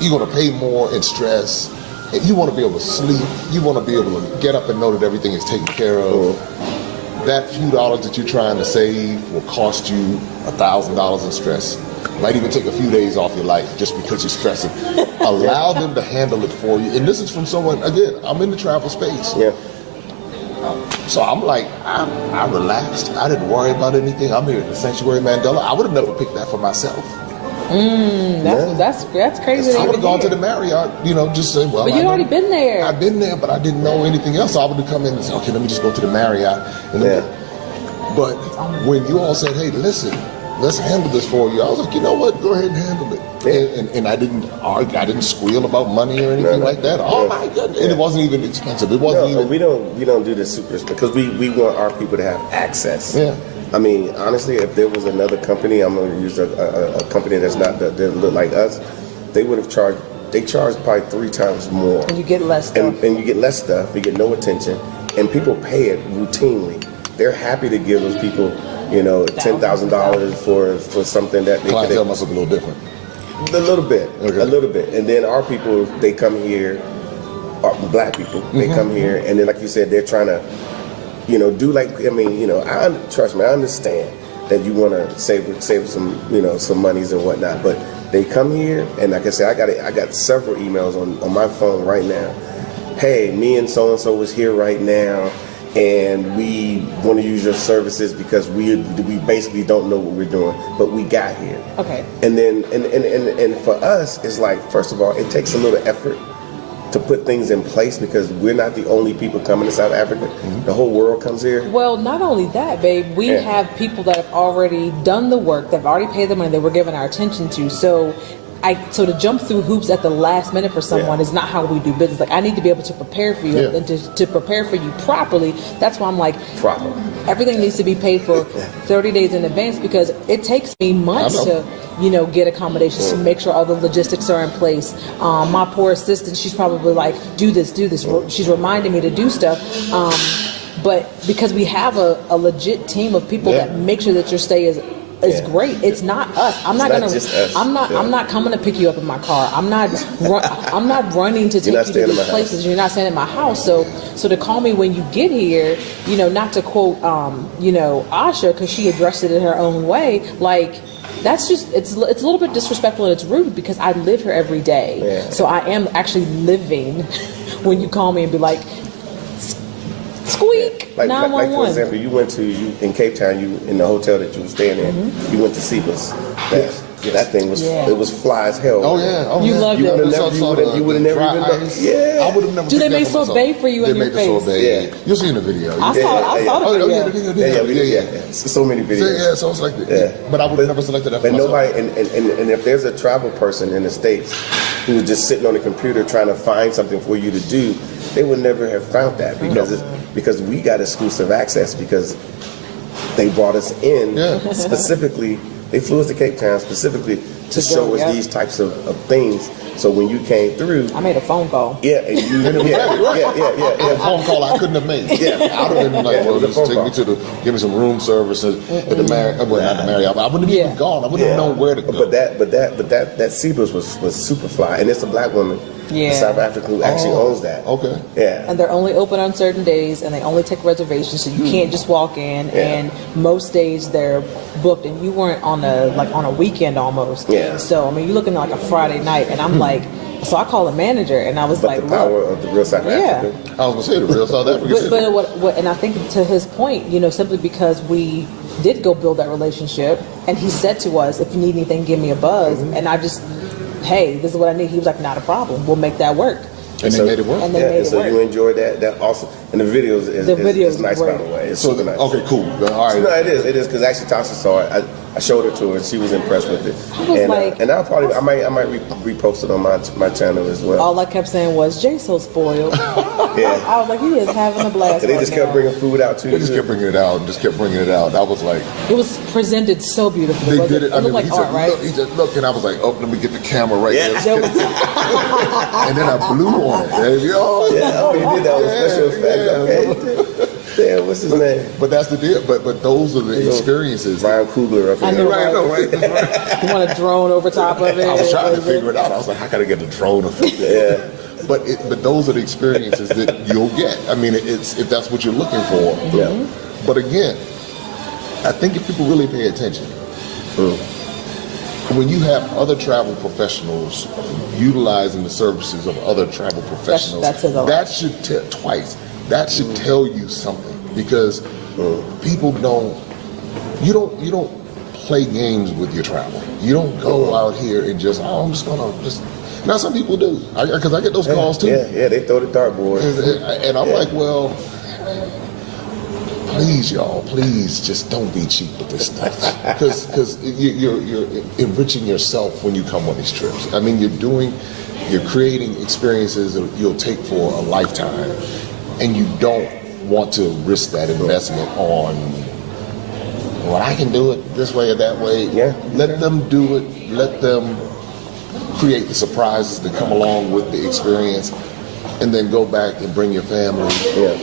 You're going to pay more in stress. You want to be able to sleep. You want to be able to get up and know that everything is taken care of. That few dollars that you're trying to save will cost you $1,000 in stress. Might even take a few days off your life just because you're stressing. Allow them to handle it for you. And this is from someone, again, I'm in the travel space. Yeah. So I'm like, I relaxed. I didn't worry about anything. I'm here at the Sanctuary Mandela. I would have never picked that for myself. That's crazy. I would have gone to the Marriott, just say, well. But you'd already been there. I've been there, but I didn't know anything else. So I would have come in and said, okay, let me just go to the Marriott. But when you all said, hey, listen, let's handle this for you, I was like, you know what? Go ahead and handle it. Yeah. And I didn't argue. I didn't squeal about money or anything like that. Oh my goodness! And it wasn't even expensive. It wasn't even. We don't do this super because we want our people to have access. Yeah. I mean, honestly, if there was another company, I'm going to use a company that's not that look like us, they would have charged. They charge probably 3 times more. And you get less stuff. And you get less stuff. You get no attention, and people pay it routinely. They're happy to give those people, $10,000 for something that they clientele must look a little different. A little bit, okay. A little bit, and then our people, they come here. Black people, they come here, and then like you said, they're trying to. Trust me, I understand that you want to save some, some monies and whatnot, but they come here, and like I said, I got several emails on my phone right now. Hey, me and so-and-so was here right now, and we want to use your services because we basically don't know what we're doing, but we got here. Okay. And then, and for us, it's like, first of all, it takes a little effort to put things in place because we're not the only people coming to South Africa. Mm-hmm. The whole world comes here. Well, not only that, babe, we have people that have already done the work, that have already paid the money that we're giving our attention to. So to jump through hoops at the last minute for someone is not how we do business. Like, I need to be able to prepare for you and to prepare for you properly. That's why I'm like, everything needs to be paid for 30 days in advance because it takes me months to, get accommodations to make sure all the logistics are in place. My poor assistant, she's probably like, do this. She's reminding me to do stuff. But because we have a legit team of people that make sure that your stay is great. It's not us. I'm not coming to pick you up in my car. I'm not running to take you to these places. You're not staying in my house. So to call me when you get here, not to quote Asha because she addressed it in her own way, like that's just it's a little bit disrespectful and it's rude because I live here every day. Yeah. So I am actually living when you call me and be like, squeak, 911. Like for example, you in Cape Town, you in the hotel that you were staying in, you went to Seabus. That thing was it was fly as hell. Oh yeah, you loved it. You would have never even known. Yeah, I would have never. Do they make sorbet for you in your face? Yeah, you'll see in the video. I saw the video. Yeah. So many videos. Yeah, so it's like but I would have never selected that. But nobody, and if there's a travel person in the States who was just sitting on the computer trying to find something for you to do, they would never have found that because we got exclusive access because they brought us in specifically. They flew us to Cape Town specifically to show us these types of things. So when you came through, I made a phone call. Yeah, and you a phone call I couldn't have made. Yeah, I would have been like, well, just take me give me some room service at the Marriott. Well, not the Marriott. I wouldn't have even gone. I wouldn't have known where to go. But that Seabus was super fly, and it's a black woman. Yeah. South Africa who actually owns that. Okay. Yeah. And they're only open on certain days, and they only take reservations, so you can't just walk in. Yeah. And most days they're booked, and you weren't on a weekend almost. Yeah. So I mean, you're looking at like a Friday night, and I'm like, so I called the manager, and I was the power of the real South Africa. I was gonna say the real South Africa. But what, and I think to his point, simply because we did go build that relationship, and he said to us, if you need anything, give me a buzz, and I just. Hey, this is what I need. He was like, not a problem. We'll make that work. And they made it work. And they made it work. You enjoyed that also. And the videos is nice, by the way. It's super nice. Okay, cool. All right. No, it is because actually Tasha saw it. I showed it to her and she was impressed with it. I was like, and I might repost it on my channel as well. All I kept saying was, Jay's so spoiled. Yeah. I was like, he is having a blast. And they just kept bringing food out too. They just kept bringing it out and just kept bringing it out. I was like, it was presented so beautifully. They did it. It looked like art, right? He said, look, and I was like, oh, let me get the camera right there. And then I blew on it. There you go. Yeah, you did that with special effects. Okay. Damn, what's his name? But that's the deal. But those are the experiences. Ryan Coogler up here. I know, right? You want a drone over top of it? I was trying to figure it out. I was like, I gotta get the drone effect. Yeah. But those are the experiences that you'll get. I mean, it's if that's what you're looking for. Yeah. But again, I think if people really pay attention, when you have other travel professionals utilizing the services of other travel professionals, that should tell you something. because people you don't play games with your travel. You don't go out here and just, I'm just gonna now some people do, because I get those calls too. Yeah, they throw the dartboard. And I'm like, well, please, y'all, please just don't be cheap with this stuff, because you're enriching yourself when you come on these trips. I mean, you're creating experiences that you'll take for a lifetime, and you don't want to risk that investment on, well, I can do it this way or that way. Yeah. Let them do it. Let them create the surprises that come along with the experience, and then go back and bring your family. Yeah.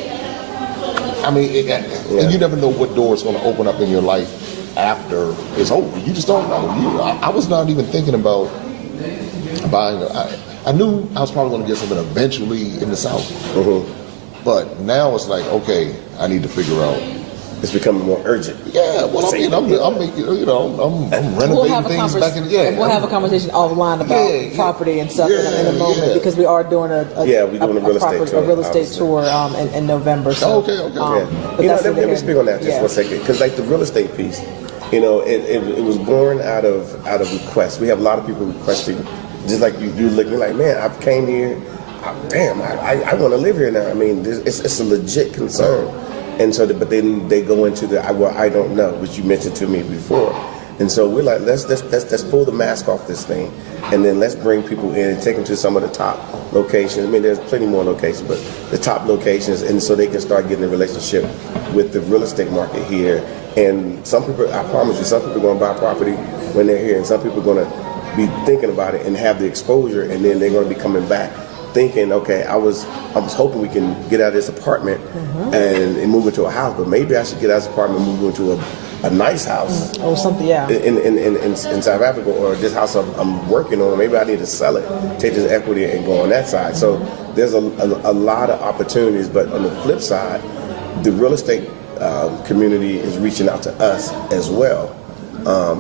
I mean, and you never know what door is going to open up in your life after it's over. You just don't know. I was not even thinking about buying. I knew I was probably going to get something eventually in the South, but now it's like, okay, I need to figure out. It's becoming more urgent. Yeah, well, I mean, I'm making, I'm renovating things back in. We'll have a conversation offline about property and stuff in a moment, because we are doing a real estate tour in November. So, okay. Let me speak on that just for a second, because like the real estate piece, it was born out of requests. We have a lot of people requesting, just like you looking like, man, I've came here, I want to live here now. I mean, it's a legit concern. And so, but then they go into I don't know, which you mentioned to me before. And so we're like, let's pull the mask off this thing, and then let's bring people in and take them to some of the top locations. I mean, there's plenty more locations, but the top locations, and so they can start getting a relationship with the real estate market here. And some people, I promise you, some people are going to buy property when they're here, and some people are going to be thinking about it and have the exposure, and then they're going to be coming back thinking, okay, I was hoping we can get out of this apartment and move into a house, but maybe I should get out of this apartment and move into a nice house or something, in South Africa, or this house I'm working on. Maybe I need to sell it, take this equity, and go on that side. So there's a lot of opportunities, but on the flip side, the real estate community is reaching out to us as well.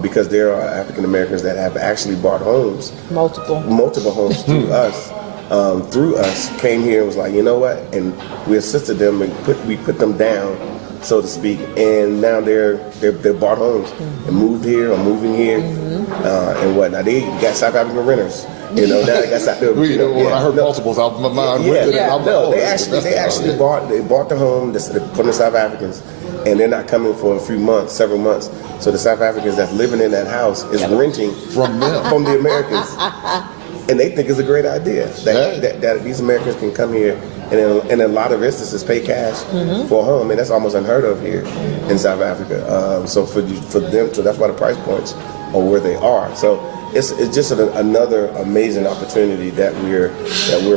Because there are African Americans that have actually bought homes, multiple homes through us, came here and was like, you know what, and we assisted them and we put them down, so to speak, and now they're bought homes and moved here or moving here and whatnot. They got South African renters. Now they got South African. When I heard multiples, my mind went to that. They actually bought the home from the South Africans, and they're not coming for several months. So the South Africans that's living in that house is renting from the Americans. And they think it's a great idea that these Americans can come here and in a lot of instances pay cash for a home, and that's almost unheard of here in South Africa. So for them, so that's why the price points are where they are. So it's just another amazing opportunity that we're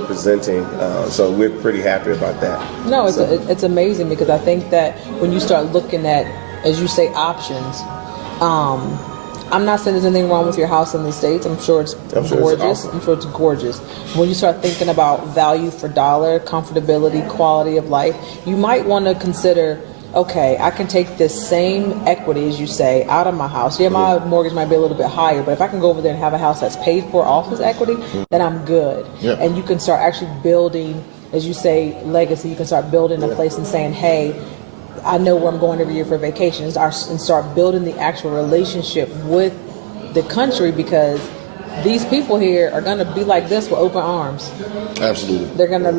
presenting. So we're pretty happy about that. No, it's amazing, because I think that when you start looking at, as you say, options. I'm not saying there's anything wrong with your house in the States. I'm sure it's gorgeous. I'm sure it's gorgeous. When you start thinking about value for dollar, comfortability, quality of life, you might want to consider, okay, I can take this same equity, as you say, out of my house. Yeah, my mortgage might be a little bit higher, but if I can go over there and have a house that's paid for off this equity, then I'm good. Yeah. And you can start actually building, as you say, legacy. You can start building a place and saying, hey, I know where I'm going every year for vacations, and start building the actual relationship with the country, because these people here are going to be like this with open arms. Absolutely. They're going to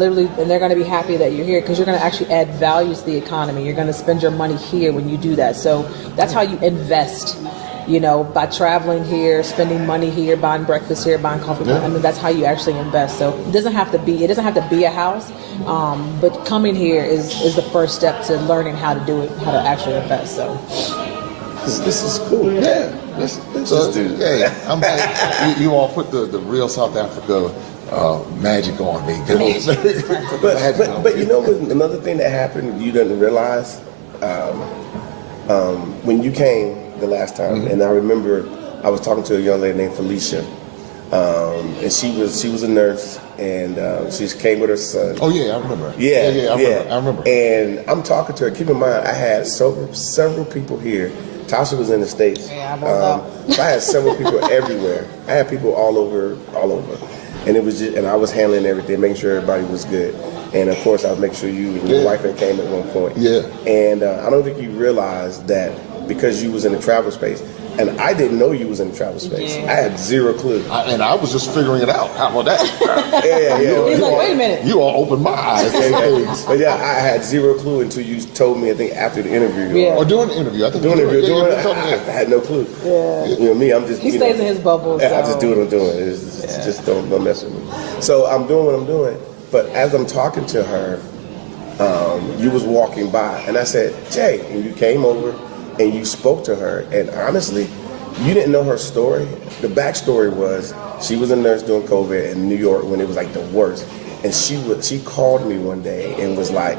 they're going to be happy that you're here, because you're going to actually add value to the economy. You're going to spend your money here when you do that. So that's how you invest, by traveling here, spending money here, buying breakfast here, buying coffee. I mean, that's how you actually invest. So it doesn't have to be a house, but coming here is the first step to learning how to do it, how to actually invest. So this is cool. Yeah. I'm glad you all put the real South Africa magic on me. But another thing that happened you didn't realize, when you came the last time, and I remember I was talking to a young lady named Felicia, and she was a nurse, and she came with her son. Oh yeah, I remember. I remember. And I'm talking to her. Keep in mind, I had several people here. Tasha was in the States. So I had several people everywhere. I had people all over, and it was just, and I was handling everything, making sure everybody was good. And of course, I'll make sure you and your wife had came at one point. Yeah. And I don't think you realized that because you was in the travel space, and I didn't know you was in the travel space. Yeah. I had zero clue. And I was just figuring it out. How about that? Yeah. He's like, wait a minute. You all opened my eyes. But yeah, I had zero clue until you told me, I think, after the interview. Yeah. Or during the interview. I think Doing it, I I had no clue. Yeah. You know me, I'm just. He stays in his bubble. I So. just do what I'm doing. It's just don't mess with me. So I'm doing what I'm doing. But as I'm talking to her, you was walking by, and I said, Jay, and you came over and you spoke to her, and honestly, you didn't know her story. The backstory was she was a nurse during COVID in New York when it was like the worst, and she called me one day and was like,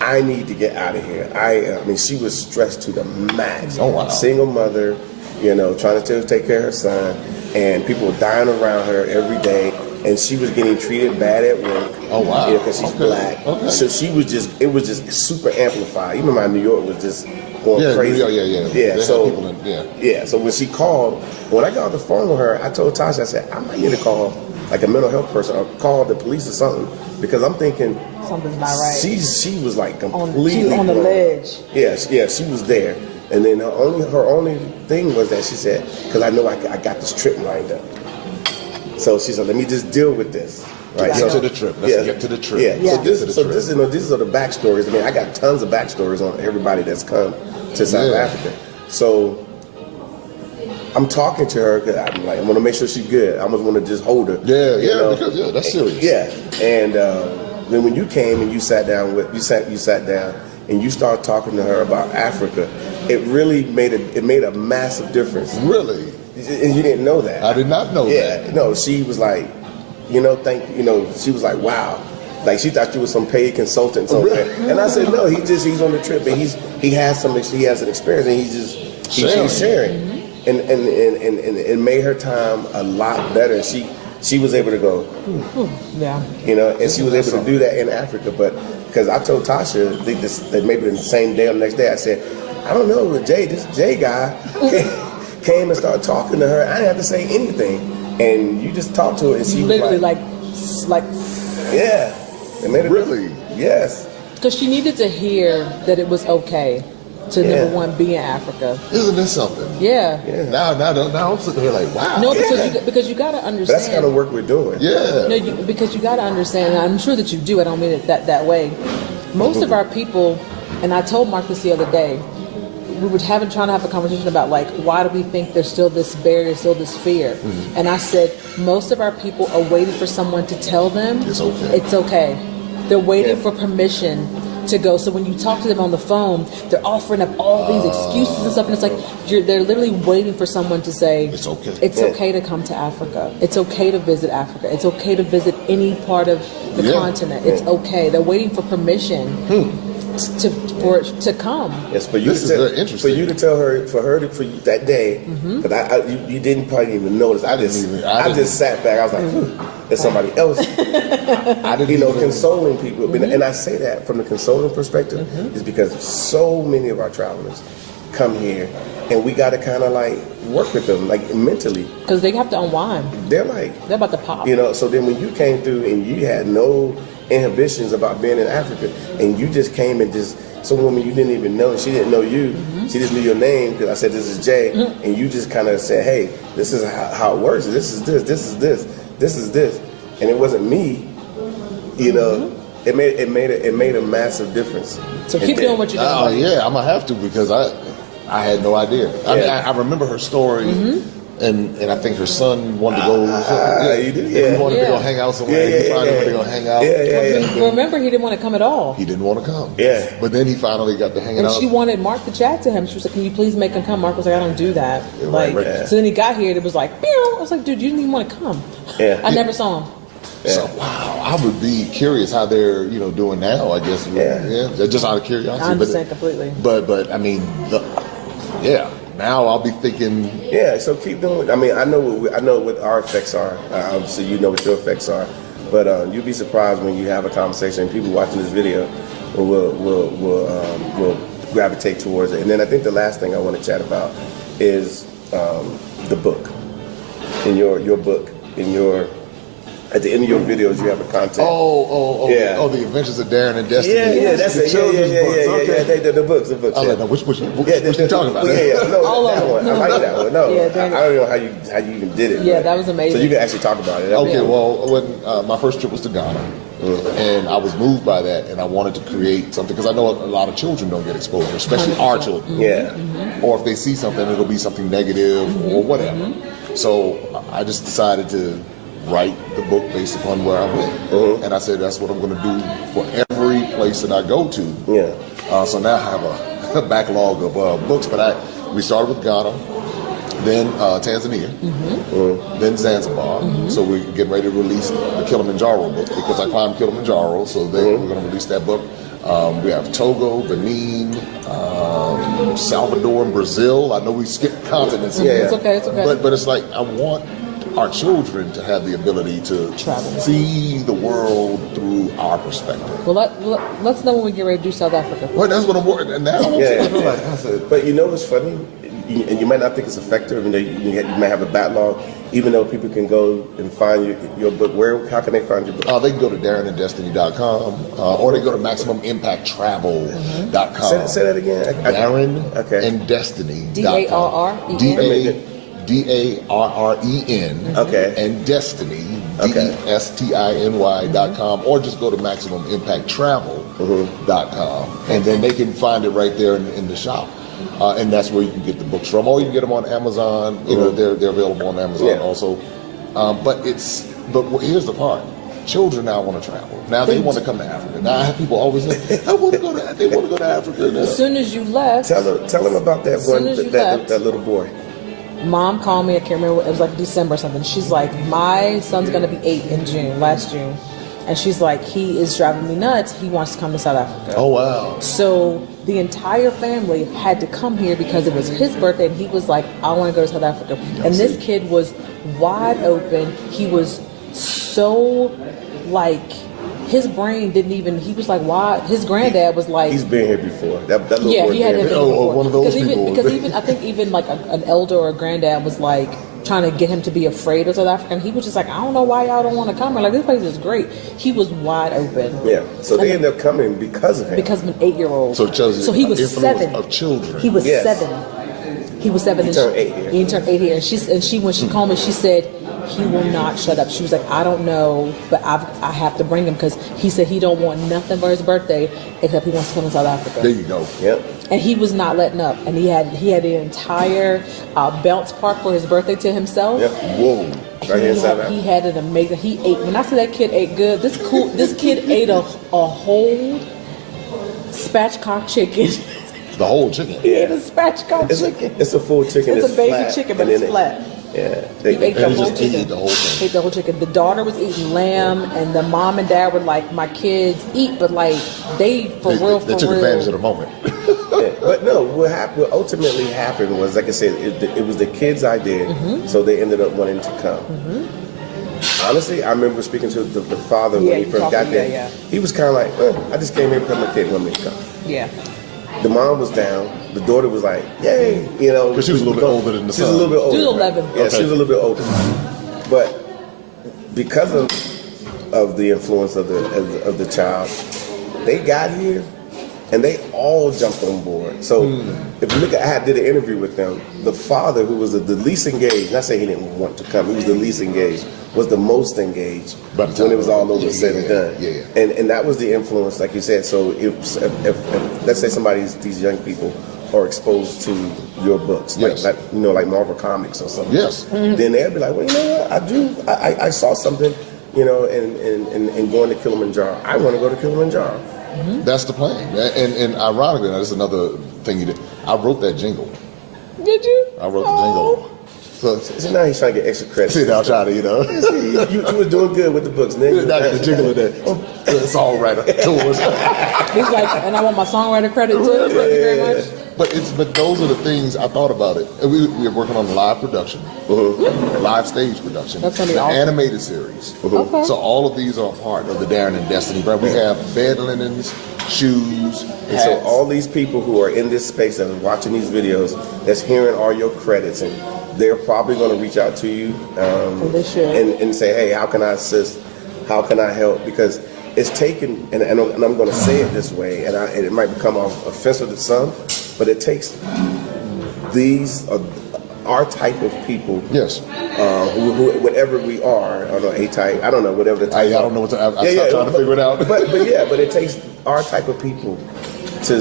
I need to get out of here. I mean, she was stressed to the max. Oh, wow. Single mother, trying to take care of her son, and people were dying around her every day. And she was getting treated bad at work. Oh, wow. Because she's black. Okay. So it was just super amplified. Even my New York was just going crazy. Yeah. So when she called, when I got on the phone with her, I told Tasha, I said, I might need to call like a mental health person or call the police or something, because I'm thinking something's not right. She was like completely she's on the ledge. Yeah, she was there. And then her only thing was that she said, because I know I got this trip lined up. So she said, let me just deal with this. Right. Get to the trip. Let's get to the trip. Yeah. So these are the backstories. I mean, I got tons of backstories on everybody that's come to South Africa. So I'm talking to her because I'm like, I want to make sure she's good. I almost want to just hold her. Because that's serious. Yeah. And then when you came and you sat down and you started talking to her about Africa, it really made a massive difference. Really? And you didn't know that. I did not know that. Yeah, no, she was like, she was like, wow. Like she thought you was some paid consultant somewhere. Really? And I said, no, he's on the trip and he has an experience and he's sharing. Mm-hmm. And it made her time a lot better. She was able to go, and she was able to do that in Africa. But because I told Tasha, I think that maybe the same day or the next day, I said, I don't know, this Jay guy came and started talking to her. I didn't have to say anything, and you just talked to her, and she literally was like yeah, it made it really yes, because she needed to hear that it was okay to number one be in Africa. Isn't this something? Yeah. Now I'm sitting here like, wow. No, because you got to understand. That's the kind of work we're doing. Yeah. No, because you got to understand, and I'm sure that you do. I don't mean it that way. Most of our people, and I told Mark this the other day, we were trying to have a conversation about like, why do we think there's still this barrier, still this fear? Mm-hmm. And I said, most of our people are waiting for someone to tell them it's okay. It's okay. They're waiting for permission to go. So when you talk to them on the phone, they're offering up all these excuses and stuff, and it's like they're literally waiting for someone to say it's okay. It's okay to come to Africa. It's okay to visit Africa. It's okay to visit any part of the continent. It's okay. They're waiting for permission for it to come. Yes, for you to tell her, for you that day, because you didn't probably even notice. I just sat back. I was like, there's somebody else. I didn't consoling people. And I say that from the consoling perspective is because so many of our travelers come here, and we got to kind of like work with them, like mentally, because they have to unwind. They're about to pop. So then when you came through and you had no inhibitions about being in Africa, and you just came and just some woman you didn't even know, she didn't know you, she just knew your name because I said this is Jay, and you just kind of said, hey, this is how it works. This is this, and it wasn't me. It made a massive difference. So keep doing what you're doing. Oh yeah, I'm gonna have to because I had no idea. I mean, I remember her story. And I think her son wanted to go. He wanted to go hang out somewhere. He finally wanted to go hang out. Remember, he didn't want to come at all. He didn't want to come. Yeah. But then he finally got to hanging out. And she wanted Mark to chat to him. She was like, "Can you please make him come?" Mark was like, "I don't do that." So then he got here and it was like, "Pew!" I was like, "Dude, you didn't even want to come." Yeah. I never saw him. Yeah. So wow, I would be curious how they're doing now. I guess just out of curiosity. I understand completely. But I mean, now I'll be thinking. Yeah, so keep doing it. I mean, I know what our effects are. Obviously, you know what your effects are. But you'll be surprised when you have a conversation and people watching this video will gravitate towards it. And then I think the last thing I want to chat about is the book. In your book, in your At the end of your videos, you have a content. Yeah. Oh, the Adventures of Darren and Destiny. Yeah, that's the it. children's books. Yeah, the books. I was like, no, which you talking about? No, All that of one. them. I like that one. No, Yeah, I don't know how you even did it. Yeah, that was amazing. So you can actually talk about it. Okay, well, when my first trip was to Ghana, and I was moved by that, and I wanted to create something, because I know a lot of children don't get exposure, especially our children. Yeah. Or if they see something, it'll be something negative or whatever. So I just decided to write the book based upon where I went. And I said, that's what I'm going to do for every place that I go to. Yeah. So now I have a backlog of books, but we started with Ghana, then Tanzania, then Zanzibar. So we're getting ready to release the Kilimanjaro book, because I climbed Kilimanjaro, so we're going to release that book. We have Togo, Benin, Salvador, and Brazil. I know we skipped continents. It's okay. But it's like, I want our children to have the ability to Travel. see the world through our perspective. Well, let's know when we get ready to do South Africa. Well, that's what I'm working on now. But you know what's funny? And you might not think it's effective, even though you might have a backlog, even though people can go and find your book. How can they find your book? They can go to DarrenandDestiny.com, or they go to MaximumImpactTravel.com. Say that again. DarrenandDestiny.com. DarrenDarren. Okay. And Destiny. Okay. DESTINY.com, or just go to MaximumImpactTravel.com, and then they can find it right there in the shop. And that's where you can get the books from, or you can get them on Amazon. You know, they're available on Amazon also. But here's the part: children now want to travel. Now they want to come to Africa. Now I have people always say, they want to go to Africa. Now. As soon as you left, Tell them about that one. That little boy. Mom called me. I can't remember. It was like December or something. She's like, my son's gonna be 8 in last June, and she's like, he is driving me nuts. He wants to come to South Africa. Oh wow! So the entire family had to come here because it was his birthday, and he was like, I want to go to South Africa. And this kid was wide open. He was so like, his brain didn't even. He was like, why? His granddad was like, he's been here before. That little yeah, boy he had been here before. One of those people. Because even I think even like an elder or a granddad was like trying to get him to be afraid of South Africa, and he was just like, I don't know why y'all don't want to come here. Like, this place is great. He was wide open. Yeah. So they ended up coming because of him. Because of an 8-year-old. So it tells you he was influence 7 of children. He was Yes. 7. He was 7. He turned 8 here. He turned 8 here. And she when she called me, she said, he will not shut up. She was like, I don't know, but I have to bring him, because he said he don't want nothing for his birthday except he wants to come to South Africa. There you go. Yep. And he was not letting up. And he had the entire bounce park for his birthday to himself. Yep. Whoa. Right here in South Africa. He had an amazing. He ate. When I say that kid ate good, this kid ate a whole spatchcock chicken. The whole chicken. He ate a spatchcock chicken. It's a full chicken. It's a baby flat, chicken, but and it's then flat. Yeah. He ate the And whole just chicken. ate the whole thing. Ate the whole chicken. The daughter was eating lamb, and the mom and dad were like, "My kids eat," but like they They took advantage of the moment. Yeah, but no, what ultimately happened was, like I said, it was the kids' idea, so they ended up wanting to come. Honestly, I remember speaking to the father when he first got there. yeah. He was kind of like, I just came here because my kid wanted me to come. Yeah. The mom was down. The daughter was like, yay, you know. Because she was a little bit older than the son. She was a little bit older. She was 11. Yeah, Okay. she was a little bit older. But because of the influence of the child, they got here and they all jumped on board. So if you look at, I did an interview with them. The father, who was the least engaged, not saying he didn't want to come, he was the least engaged, was the most engaged when it was all over said and done. Yeah. And that was the influence, like you said. So if let's say these young people are exposed to your books, Yes. like Marvel Comics or something. Yes. Then they'll be like, well, you know what? I saw something, and going to Kilimanjaro. I want to go to Kilimanjaro. That's the plan. And ironically, that's another thing you did. I wrote that jingle. Did you? I wrote the jingle. So now he's trying to get extra credit. see, now I'm trying to, you was doing good with the books, nigga. Not the jingle of that. It's all right. He's like, and I want my songwriter credit too. Thank you very much. But those are the things I thought about it. We're working on live production, live stage production, That's gonna be the awesome. animated series. Okay. So all of these are part of the Darren and Destiny brand. We have bed linens, shoes, And hats. so all these people who are in this space that are watching these videos, that's hearing all your credits and they're probably going to reach out to you They should. and say, hey, how can I assist? How can I help? Because it's taken, and I'm going to say it this way, and it might become offensive to some, but it takes these our type of people. Yes. Who whatever we are, I don't know, A-type, I don't know, whatever the type. I don't know what to. I'm trying to figure it out. but it takes our type of people to,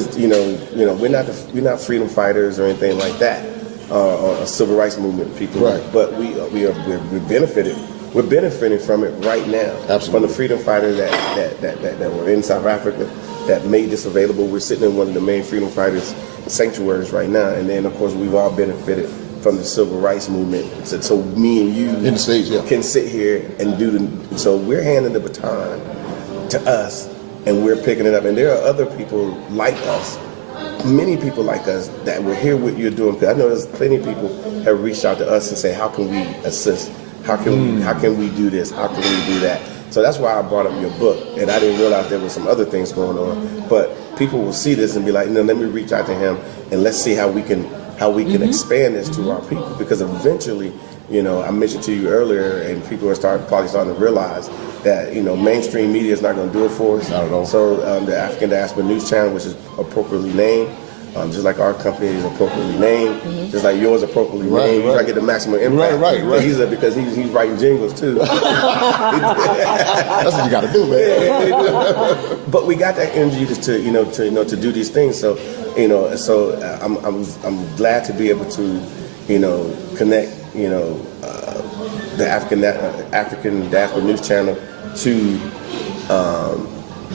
we're not freedom fighters or anything like that, or civil rights movement people. Right. But we're benefiting from it right now. Absolutely. From the freedom fighters that were in South Africa that made this available. We're sitting in one of the main freedom fighters sanctuaries right now, and then of course we've all benefited from the civil rights movement. So me and you in the States, can sit here and so we're handing the baton to us, and we're picking it up. And there are other people like us, many people like us, that will hear what you're doing. Because I know there's plenty of people have reached out to us and say, how can we assist? How can we do this? How can we do that? So that's why I brought up your book, and I didn't realize there were some other things going on. But people will see this and be like, let me reach out to him, and let's see how we can expand this to our people. Because eventually, I mentioned to you earlier, and people are probably starting to realize that mainstream media is not going to do it for us. Not at all. So the African Diaspora News Channel, which is appropriately named, just like our company is appropriately named, just like yours appropriately named, you try to get the maximum impact. Right. Because he's writing jingles too. That's what you got to do, man. But we got that energy to do these things. So I'm glad to be able to connect the African Diaspora News Channel to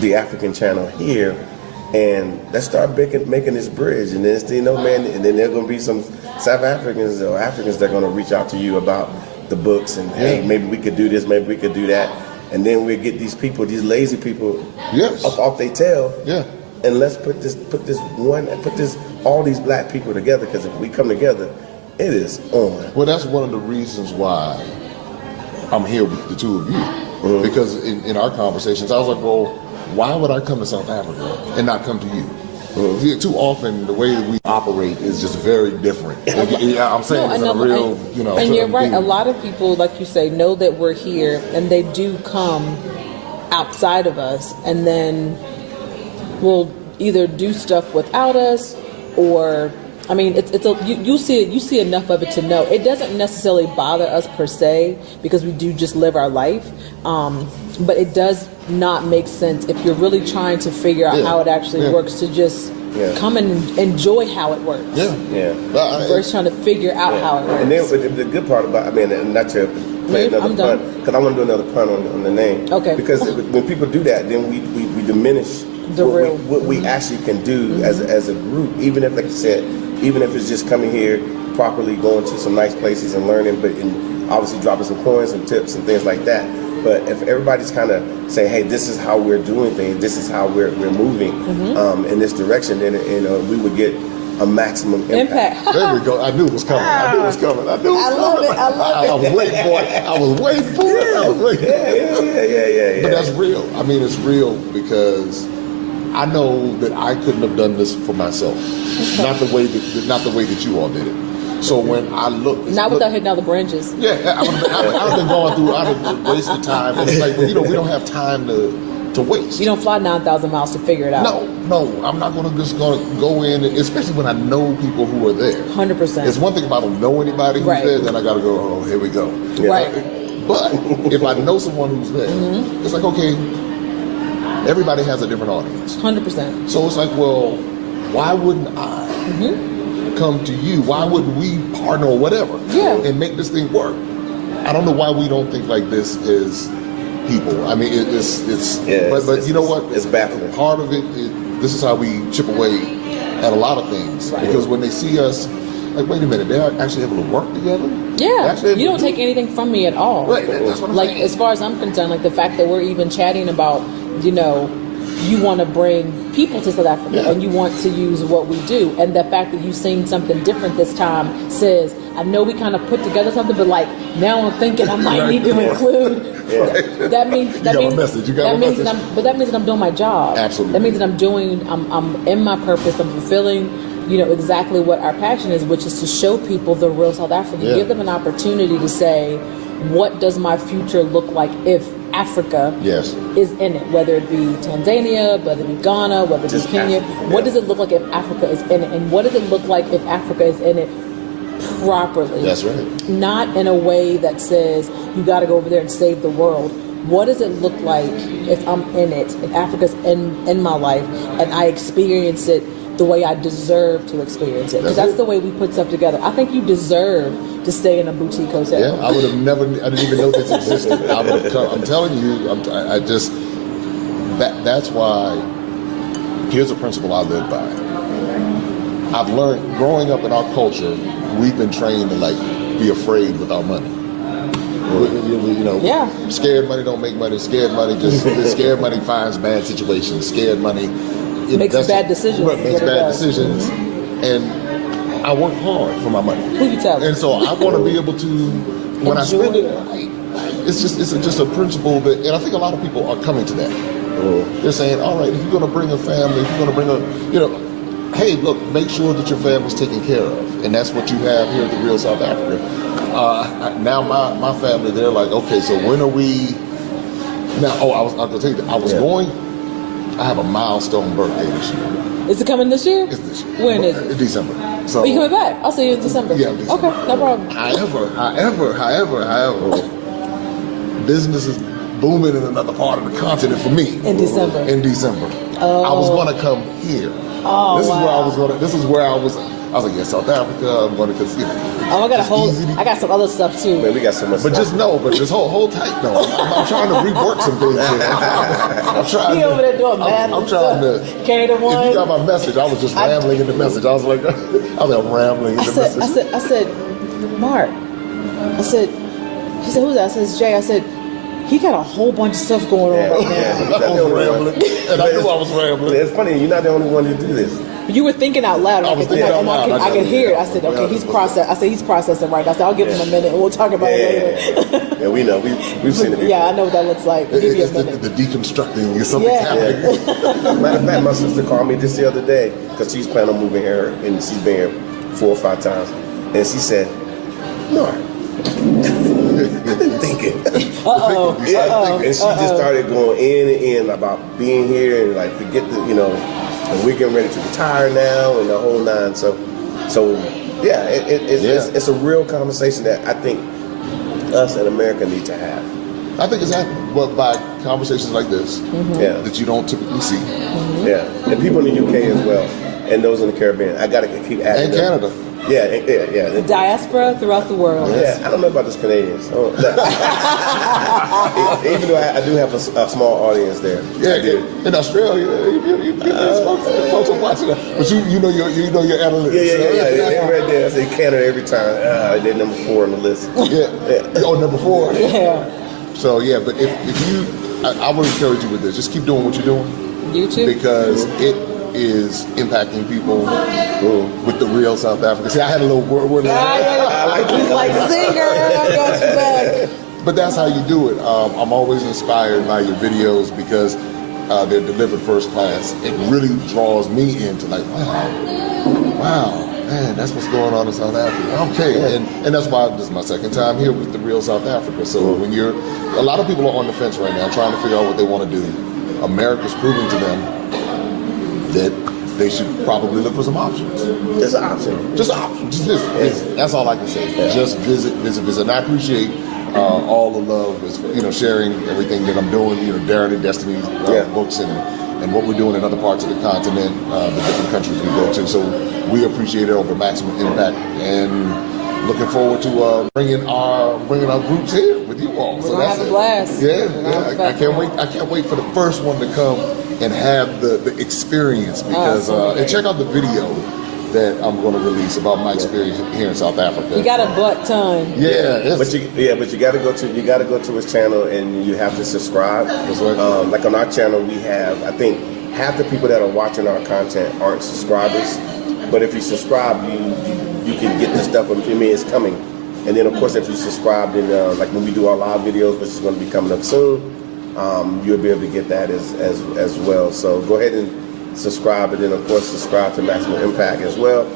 the African channel here. And let's start making this bridge, and then and then there are going to be some South Africans or Africans that are going to reach out to you about the books, and hey, maybe we could do this, maybe we could do that, and then we get these people, these lazy people, up off their tail, and let's put all these black people together, because if we come together, it is on. Well, that's one of the reasons why I'm here with the two of you, because in our conversations, I was like, well, why would I come to South Africa and not come to you? Too often, the way that we operate is just very different. I'm saying it's a real, And you're right. A lot of people, like you say, know that we're here, and they do come outside of us, and then will either do stuff without us, or you see enough of it to know it doesn't necessarily bother us per se, because we do just live our life. But it does not make sense if you're really trying to figure out how it actually works to just come and enjoy how it works. Versus trying to figure out how it works. And then the good part about, not to play another pun, because I want to do another pun on the name. Okay. Because when people do that, then we diminish what we actually can do as a group, even if, like you said, even if it's just coming here properly, going to some nice places and learning, and obviously dropping some coins and tips and things like that. But if everybody's kind of saying, hey, this is how we're doing things, this is how we're moving in this direction, then we would get a maximum impact. There we go. I knew it was coming. I love it. I was waiting for it. Yeah. But that's real. It's real, because I know that I couldn't have done this for myself. Not the way that you all did it. So when I look, without hitting all the branches. Yeah, I've been going through. I've wasted time, and it's like, we don't have time to waste. You don't fly 9,000 miles to figure it out. No, I'm not going to go in, especially when I know people who are there. 100%. It's one thing if I don't know anybody who's there, then I got to go. Oh, here we go. Right. But if I know someone who's there, it's like, okay, everybody has a different audience. 100%. So it's like, well, why wouldn't I come to you? Why wouldn't we partner or whatever and make this thing work? I don't know why we don't think like this as people. But you know what? It's baffling. Part of it, this is how we chip away at a lot of things. Right. Because when they see us, like, wait a minute, they're actually able to work together? Yeah. You don't take anything from me at all. Right, that's what I'm saying. As far as I'm concerned, like the fact that we're even chatting about, you want to bring people to South Africa and you want to use what we do. And the fact that you've seen something different this time says, I know we kind of put together something, but like now I'm thinking I might need to include. That means that means that I'm doing my job. Absolutely. That means that I'm in my purpose. I'm fulfilling exactly what our passion is, which is to show people the real South Africa. Yeah. Give them an opportunity to say, what does my future look like if Africa Yes. is in it? Whether it be Tanzania, whether it be Ghana, whether it be Just Kenya. Africa, What yeah. does it look like if Africa is in it? And what does it look like if Africa is in it properly? That's right. Not in a way that says, you got to go over there and save the world. What does it look like if I'm in it, if Africa's in my life, and I experience it the way I deserve to experience it? Because that's the way we put stuff together. I think you deserve to stay in a boutique hotel. Yeah, I would have never. I didn't even know this existed. I would have come. I'm telling you. I just. That's why. Here's a principle I live by. I've learned growing up in our culture. We've been trained to be afraid with our money. Yeah. Scared money don't make money. Scared money scared money finds bad situations. Scared money Makes bad decisions. Right, makes bad decisions. And I work hard for my money. Who you tell? And so I want to be able to, when I spend it, it's just a principle that, and I think a lot of people are coming to that. They're saying, all right, if you're going to bring a family, if you're going to bring hey, look, make sure that your family's taken care of. And that's what you have here at the Real South Africa. Now my family, they're like, okay, so when are we, now, I was going to tell you that I was going, I have a milestone birthday this year. Is it coming this year? It's this year. When is it? In December. So, Are you coming back? I'll see you in December. Yeah, December. Okay, no problem. However, business is booming in another part of the continent for me. In December. In December. Oh. I was going to come here. Oh, This is wow. where I was going to. This is where I was. I was like, yeah, South Africa. I'm going to, Oh, it's easy to- I got some other stuff too. Man, we got so much. But stuff. just know, just hold tight though. I'm trying to rework some things here. I'm trying. He over there doing math. I'm trying to. Carry the one. If you got my message, I was just rambling in the message. I was like, I'm rambling in the message. I said, Mark. I said, she said, who's that? I said, it's Jay. I said, he got a whole bunch of stuff going on right now. I was rambling, and I knew I was rambling. It's funny, you're not the only one to do this. You were thinking out loud. I was thinking out loud. I could hear it. I said, okay, he's processing. I said, he's processing right now. I said, I'll give him a minute and we'll talk about it later. Yeah, we know. We've seen it before. Yeah, I know what that looks like. Give me a It's minute. the deconstructing. Something's Yeah. happening. Matter of fact, my sister called me just the other day because she's planning on moving here, and she's been here 4 or 5 times. And she said, Mark, I've been thinking. Uh-oh. And she just started going in and in about being here and forget the, and we're getting ready to retire now and the whole nine. So yeah, it's a real conversation that I think us in America need to have. I think it's happening, but by conversations like this Yeah. that you don't typically see. Yeah, and people in the UK as well, and those in the Caribbean. I gotta keep adding. And them. Canada. Yeah. Diaspora throughout the world. Yeah, I don't know about those Canadians. Even though I do have a small audience there. Yeah, I do. in Australia, folks are watching that. But you know your analytics. Yeah. They're right there. I say Canada every time. They're number 4 on the list. Yeah. Oh, number 4. Yeah. So yeah, but if you, I would encourage you with this. Just keep doing what you're doing YouTube. because it is impacting people with the real South Africa. See, I had a little word. He's like, singer, I got you back. But that's how you do it. I'm always inspired by your videos because they're delivered first class. It really draws me into wow, man, that's what's going on in South Africa. Okay, and that's why this is my second time here with the Real South Africa. So when a lot of people are on the fence right now trying to figure out what they want to do. America's proving to them that they should probably look for some options. It's an option. Just options. Just visit. That's all I can say. Yeah. Just visit. And I appreciate all the love, sharing everything that I'm doing. Darren and Destiny's books and what we're doing in other parts of the continent, the different countries we go to. So we appreciate it over Maximum Impact and looking forward to bringing our groups here with you all. We're gonna have a blast. Yeah. I can't wait. I can't wait for the first one to come and have the experience because and check out the video that I'm going to release about my experience here in South Africa. You got a butt ton. Yeah, but you got to go to his channel and you have to subscribe. That's right. Like on our channel, we have, I think half the people that are watching our content aren't subscribers. But if you subscribe, you can get the stuff. I mean, it's coming. And then of course, if you subscribe, then like when we do our live videos, which is going to be coming up soon, you'll be able to get that as well. So go ahead and subscribe, and then of course subscribe to Maximum Impact as well.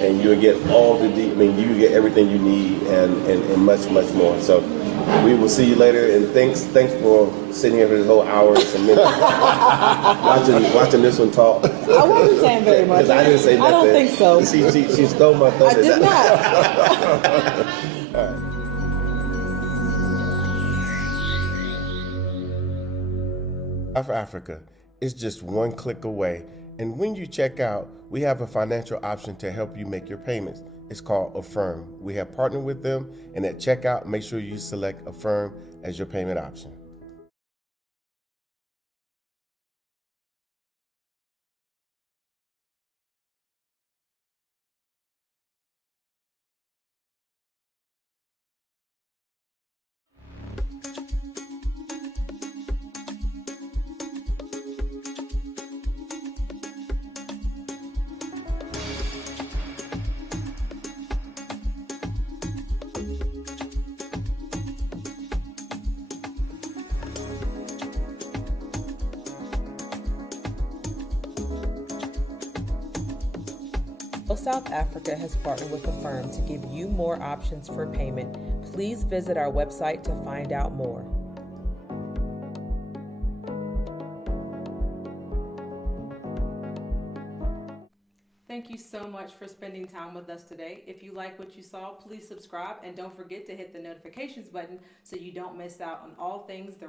And you'll get all the you get everything you need and much more. So we will see you later, and thanks for sitting here for this whole hour and some minutes watching this one talk. I wasn't saying very much. Because I didn't say nothing. I don't think so. She stole my thunder. I did not. All right. For Africa, it's just one click away. And when you check out, we have a financial option to help you make your payments. It's called Affirm. We have partnered with them, and at checkout, make sure you select Affirm as your payment option. South Africa has partnered with Affirm to give you more options for payment. Please visit our website to find out more. Thank you so much for spending time with us today. If you like what you saw, please subscribe and don't forget to hit the notifications button so you don't miss out on all things the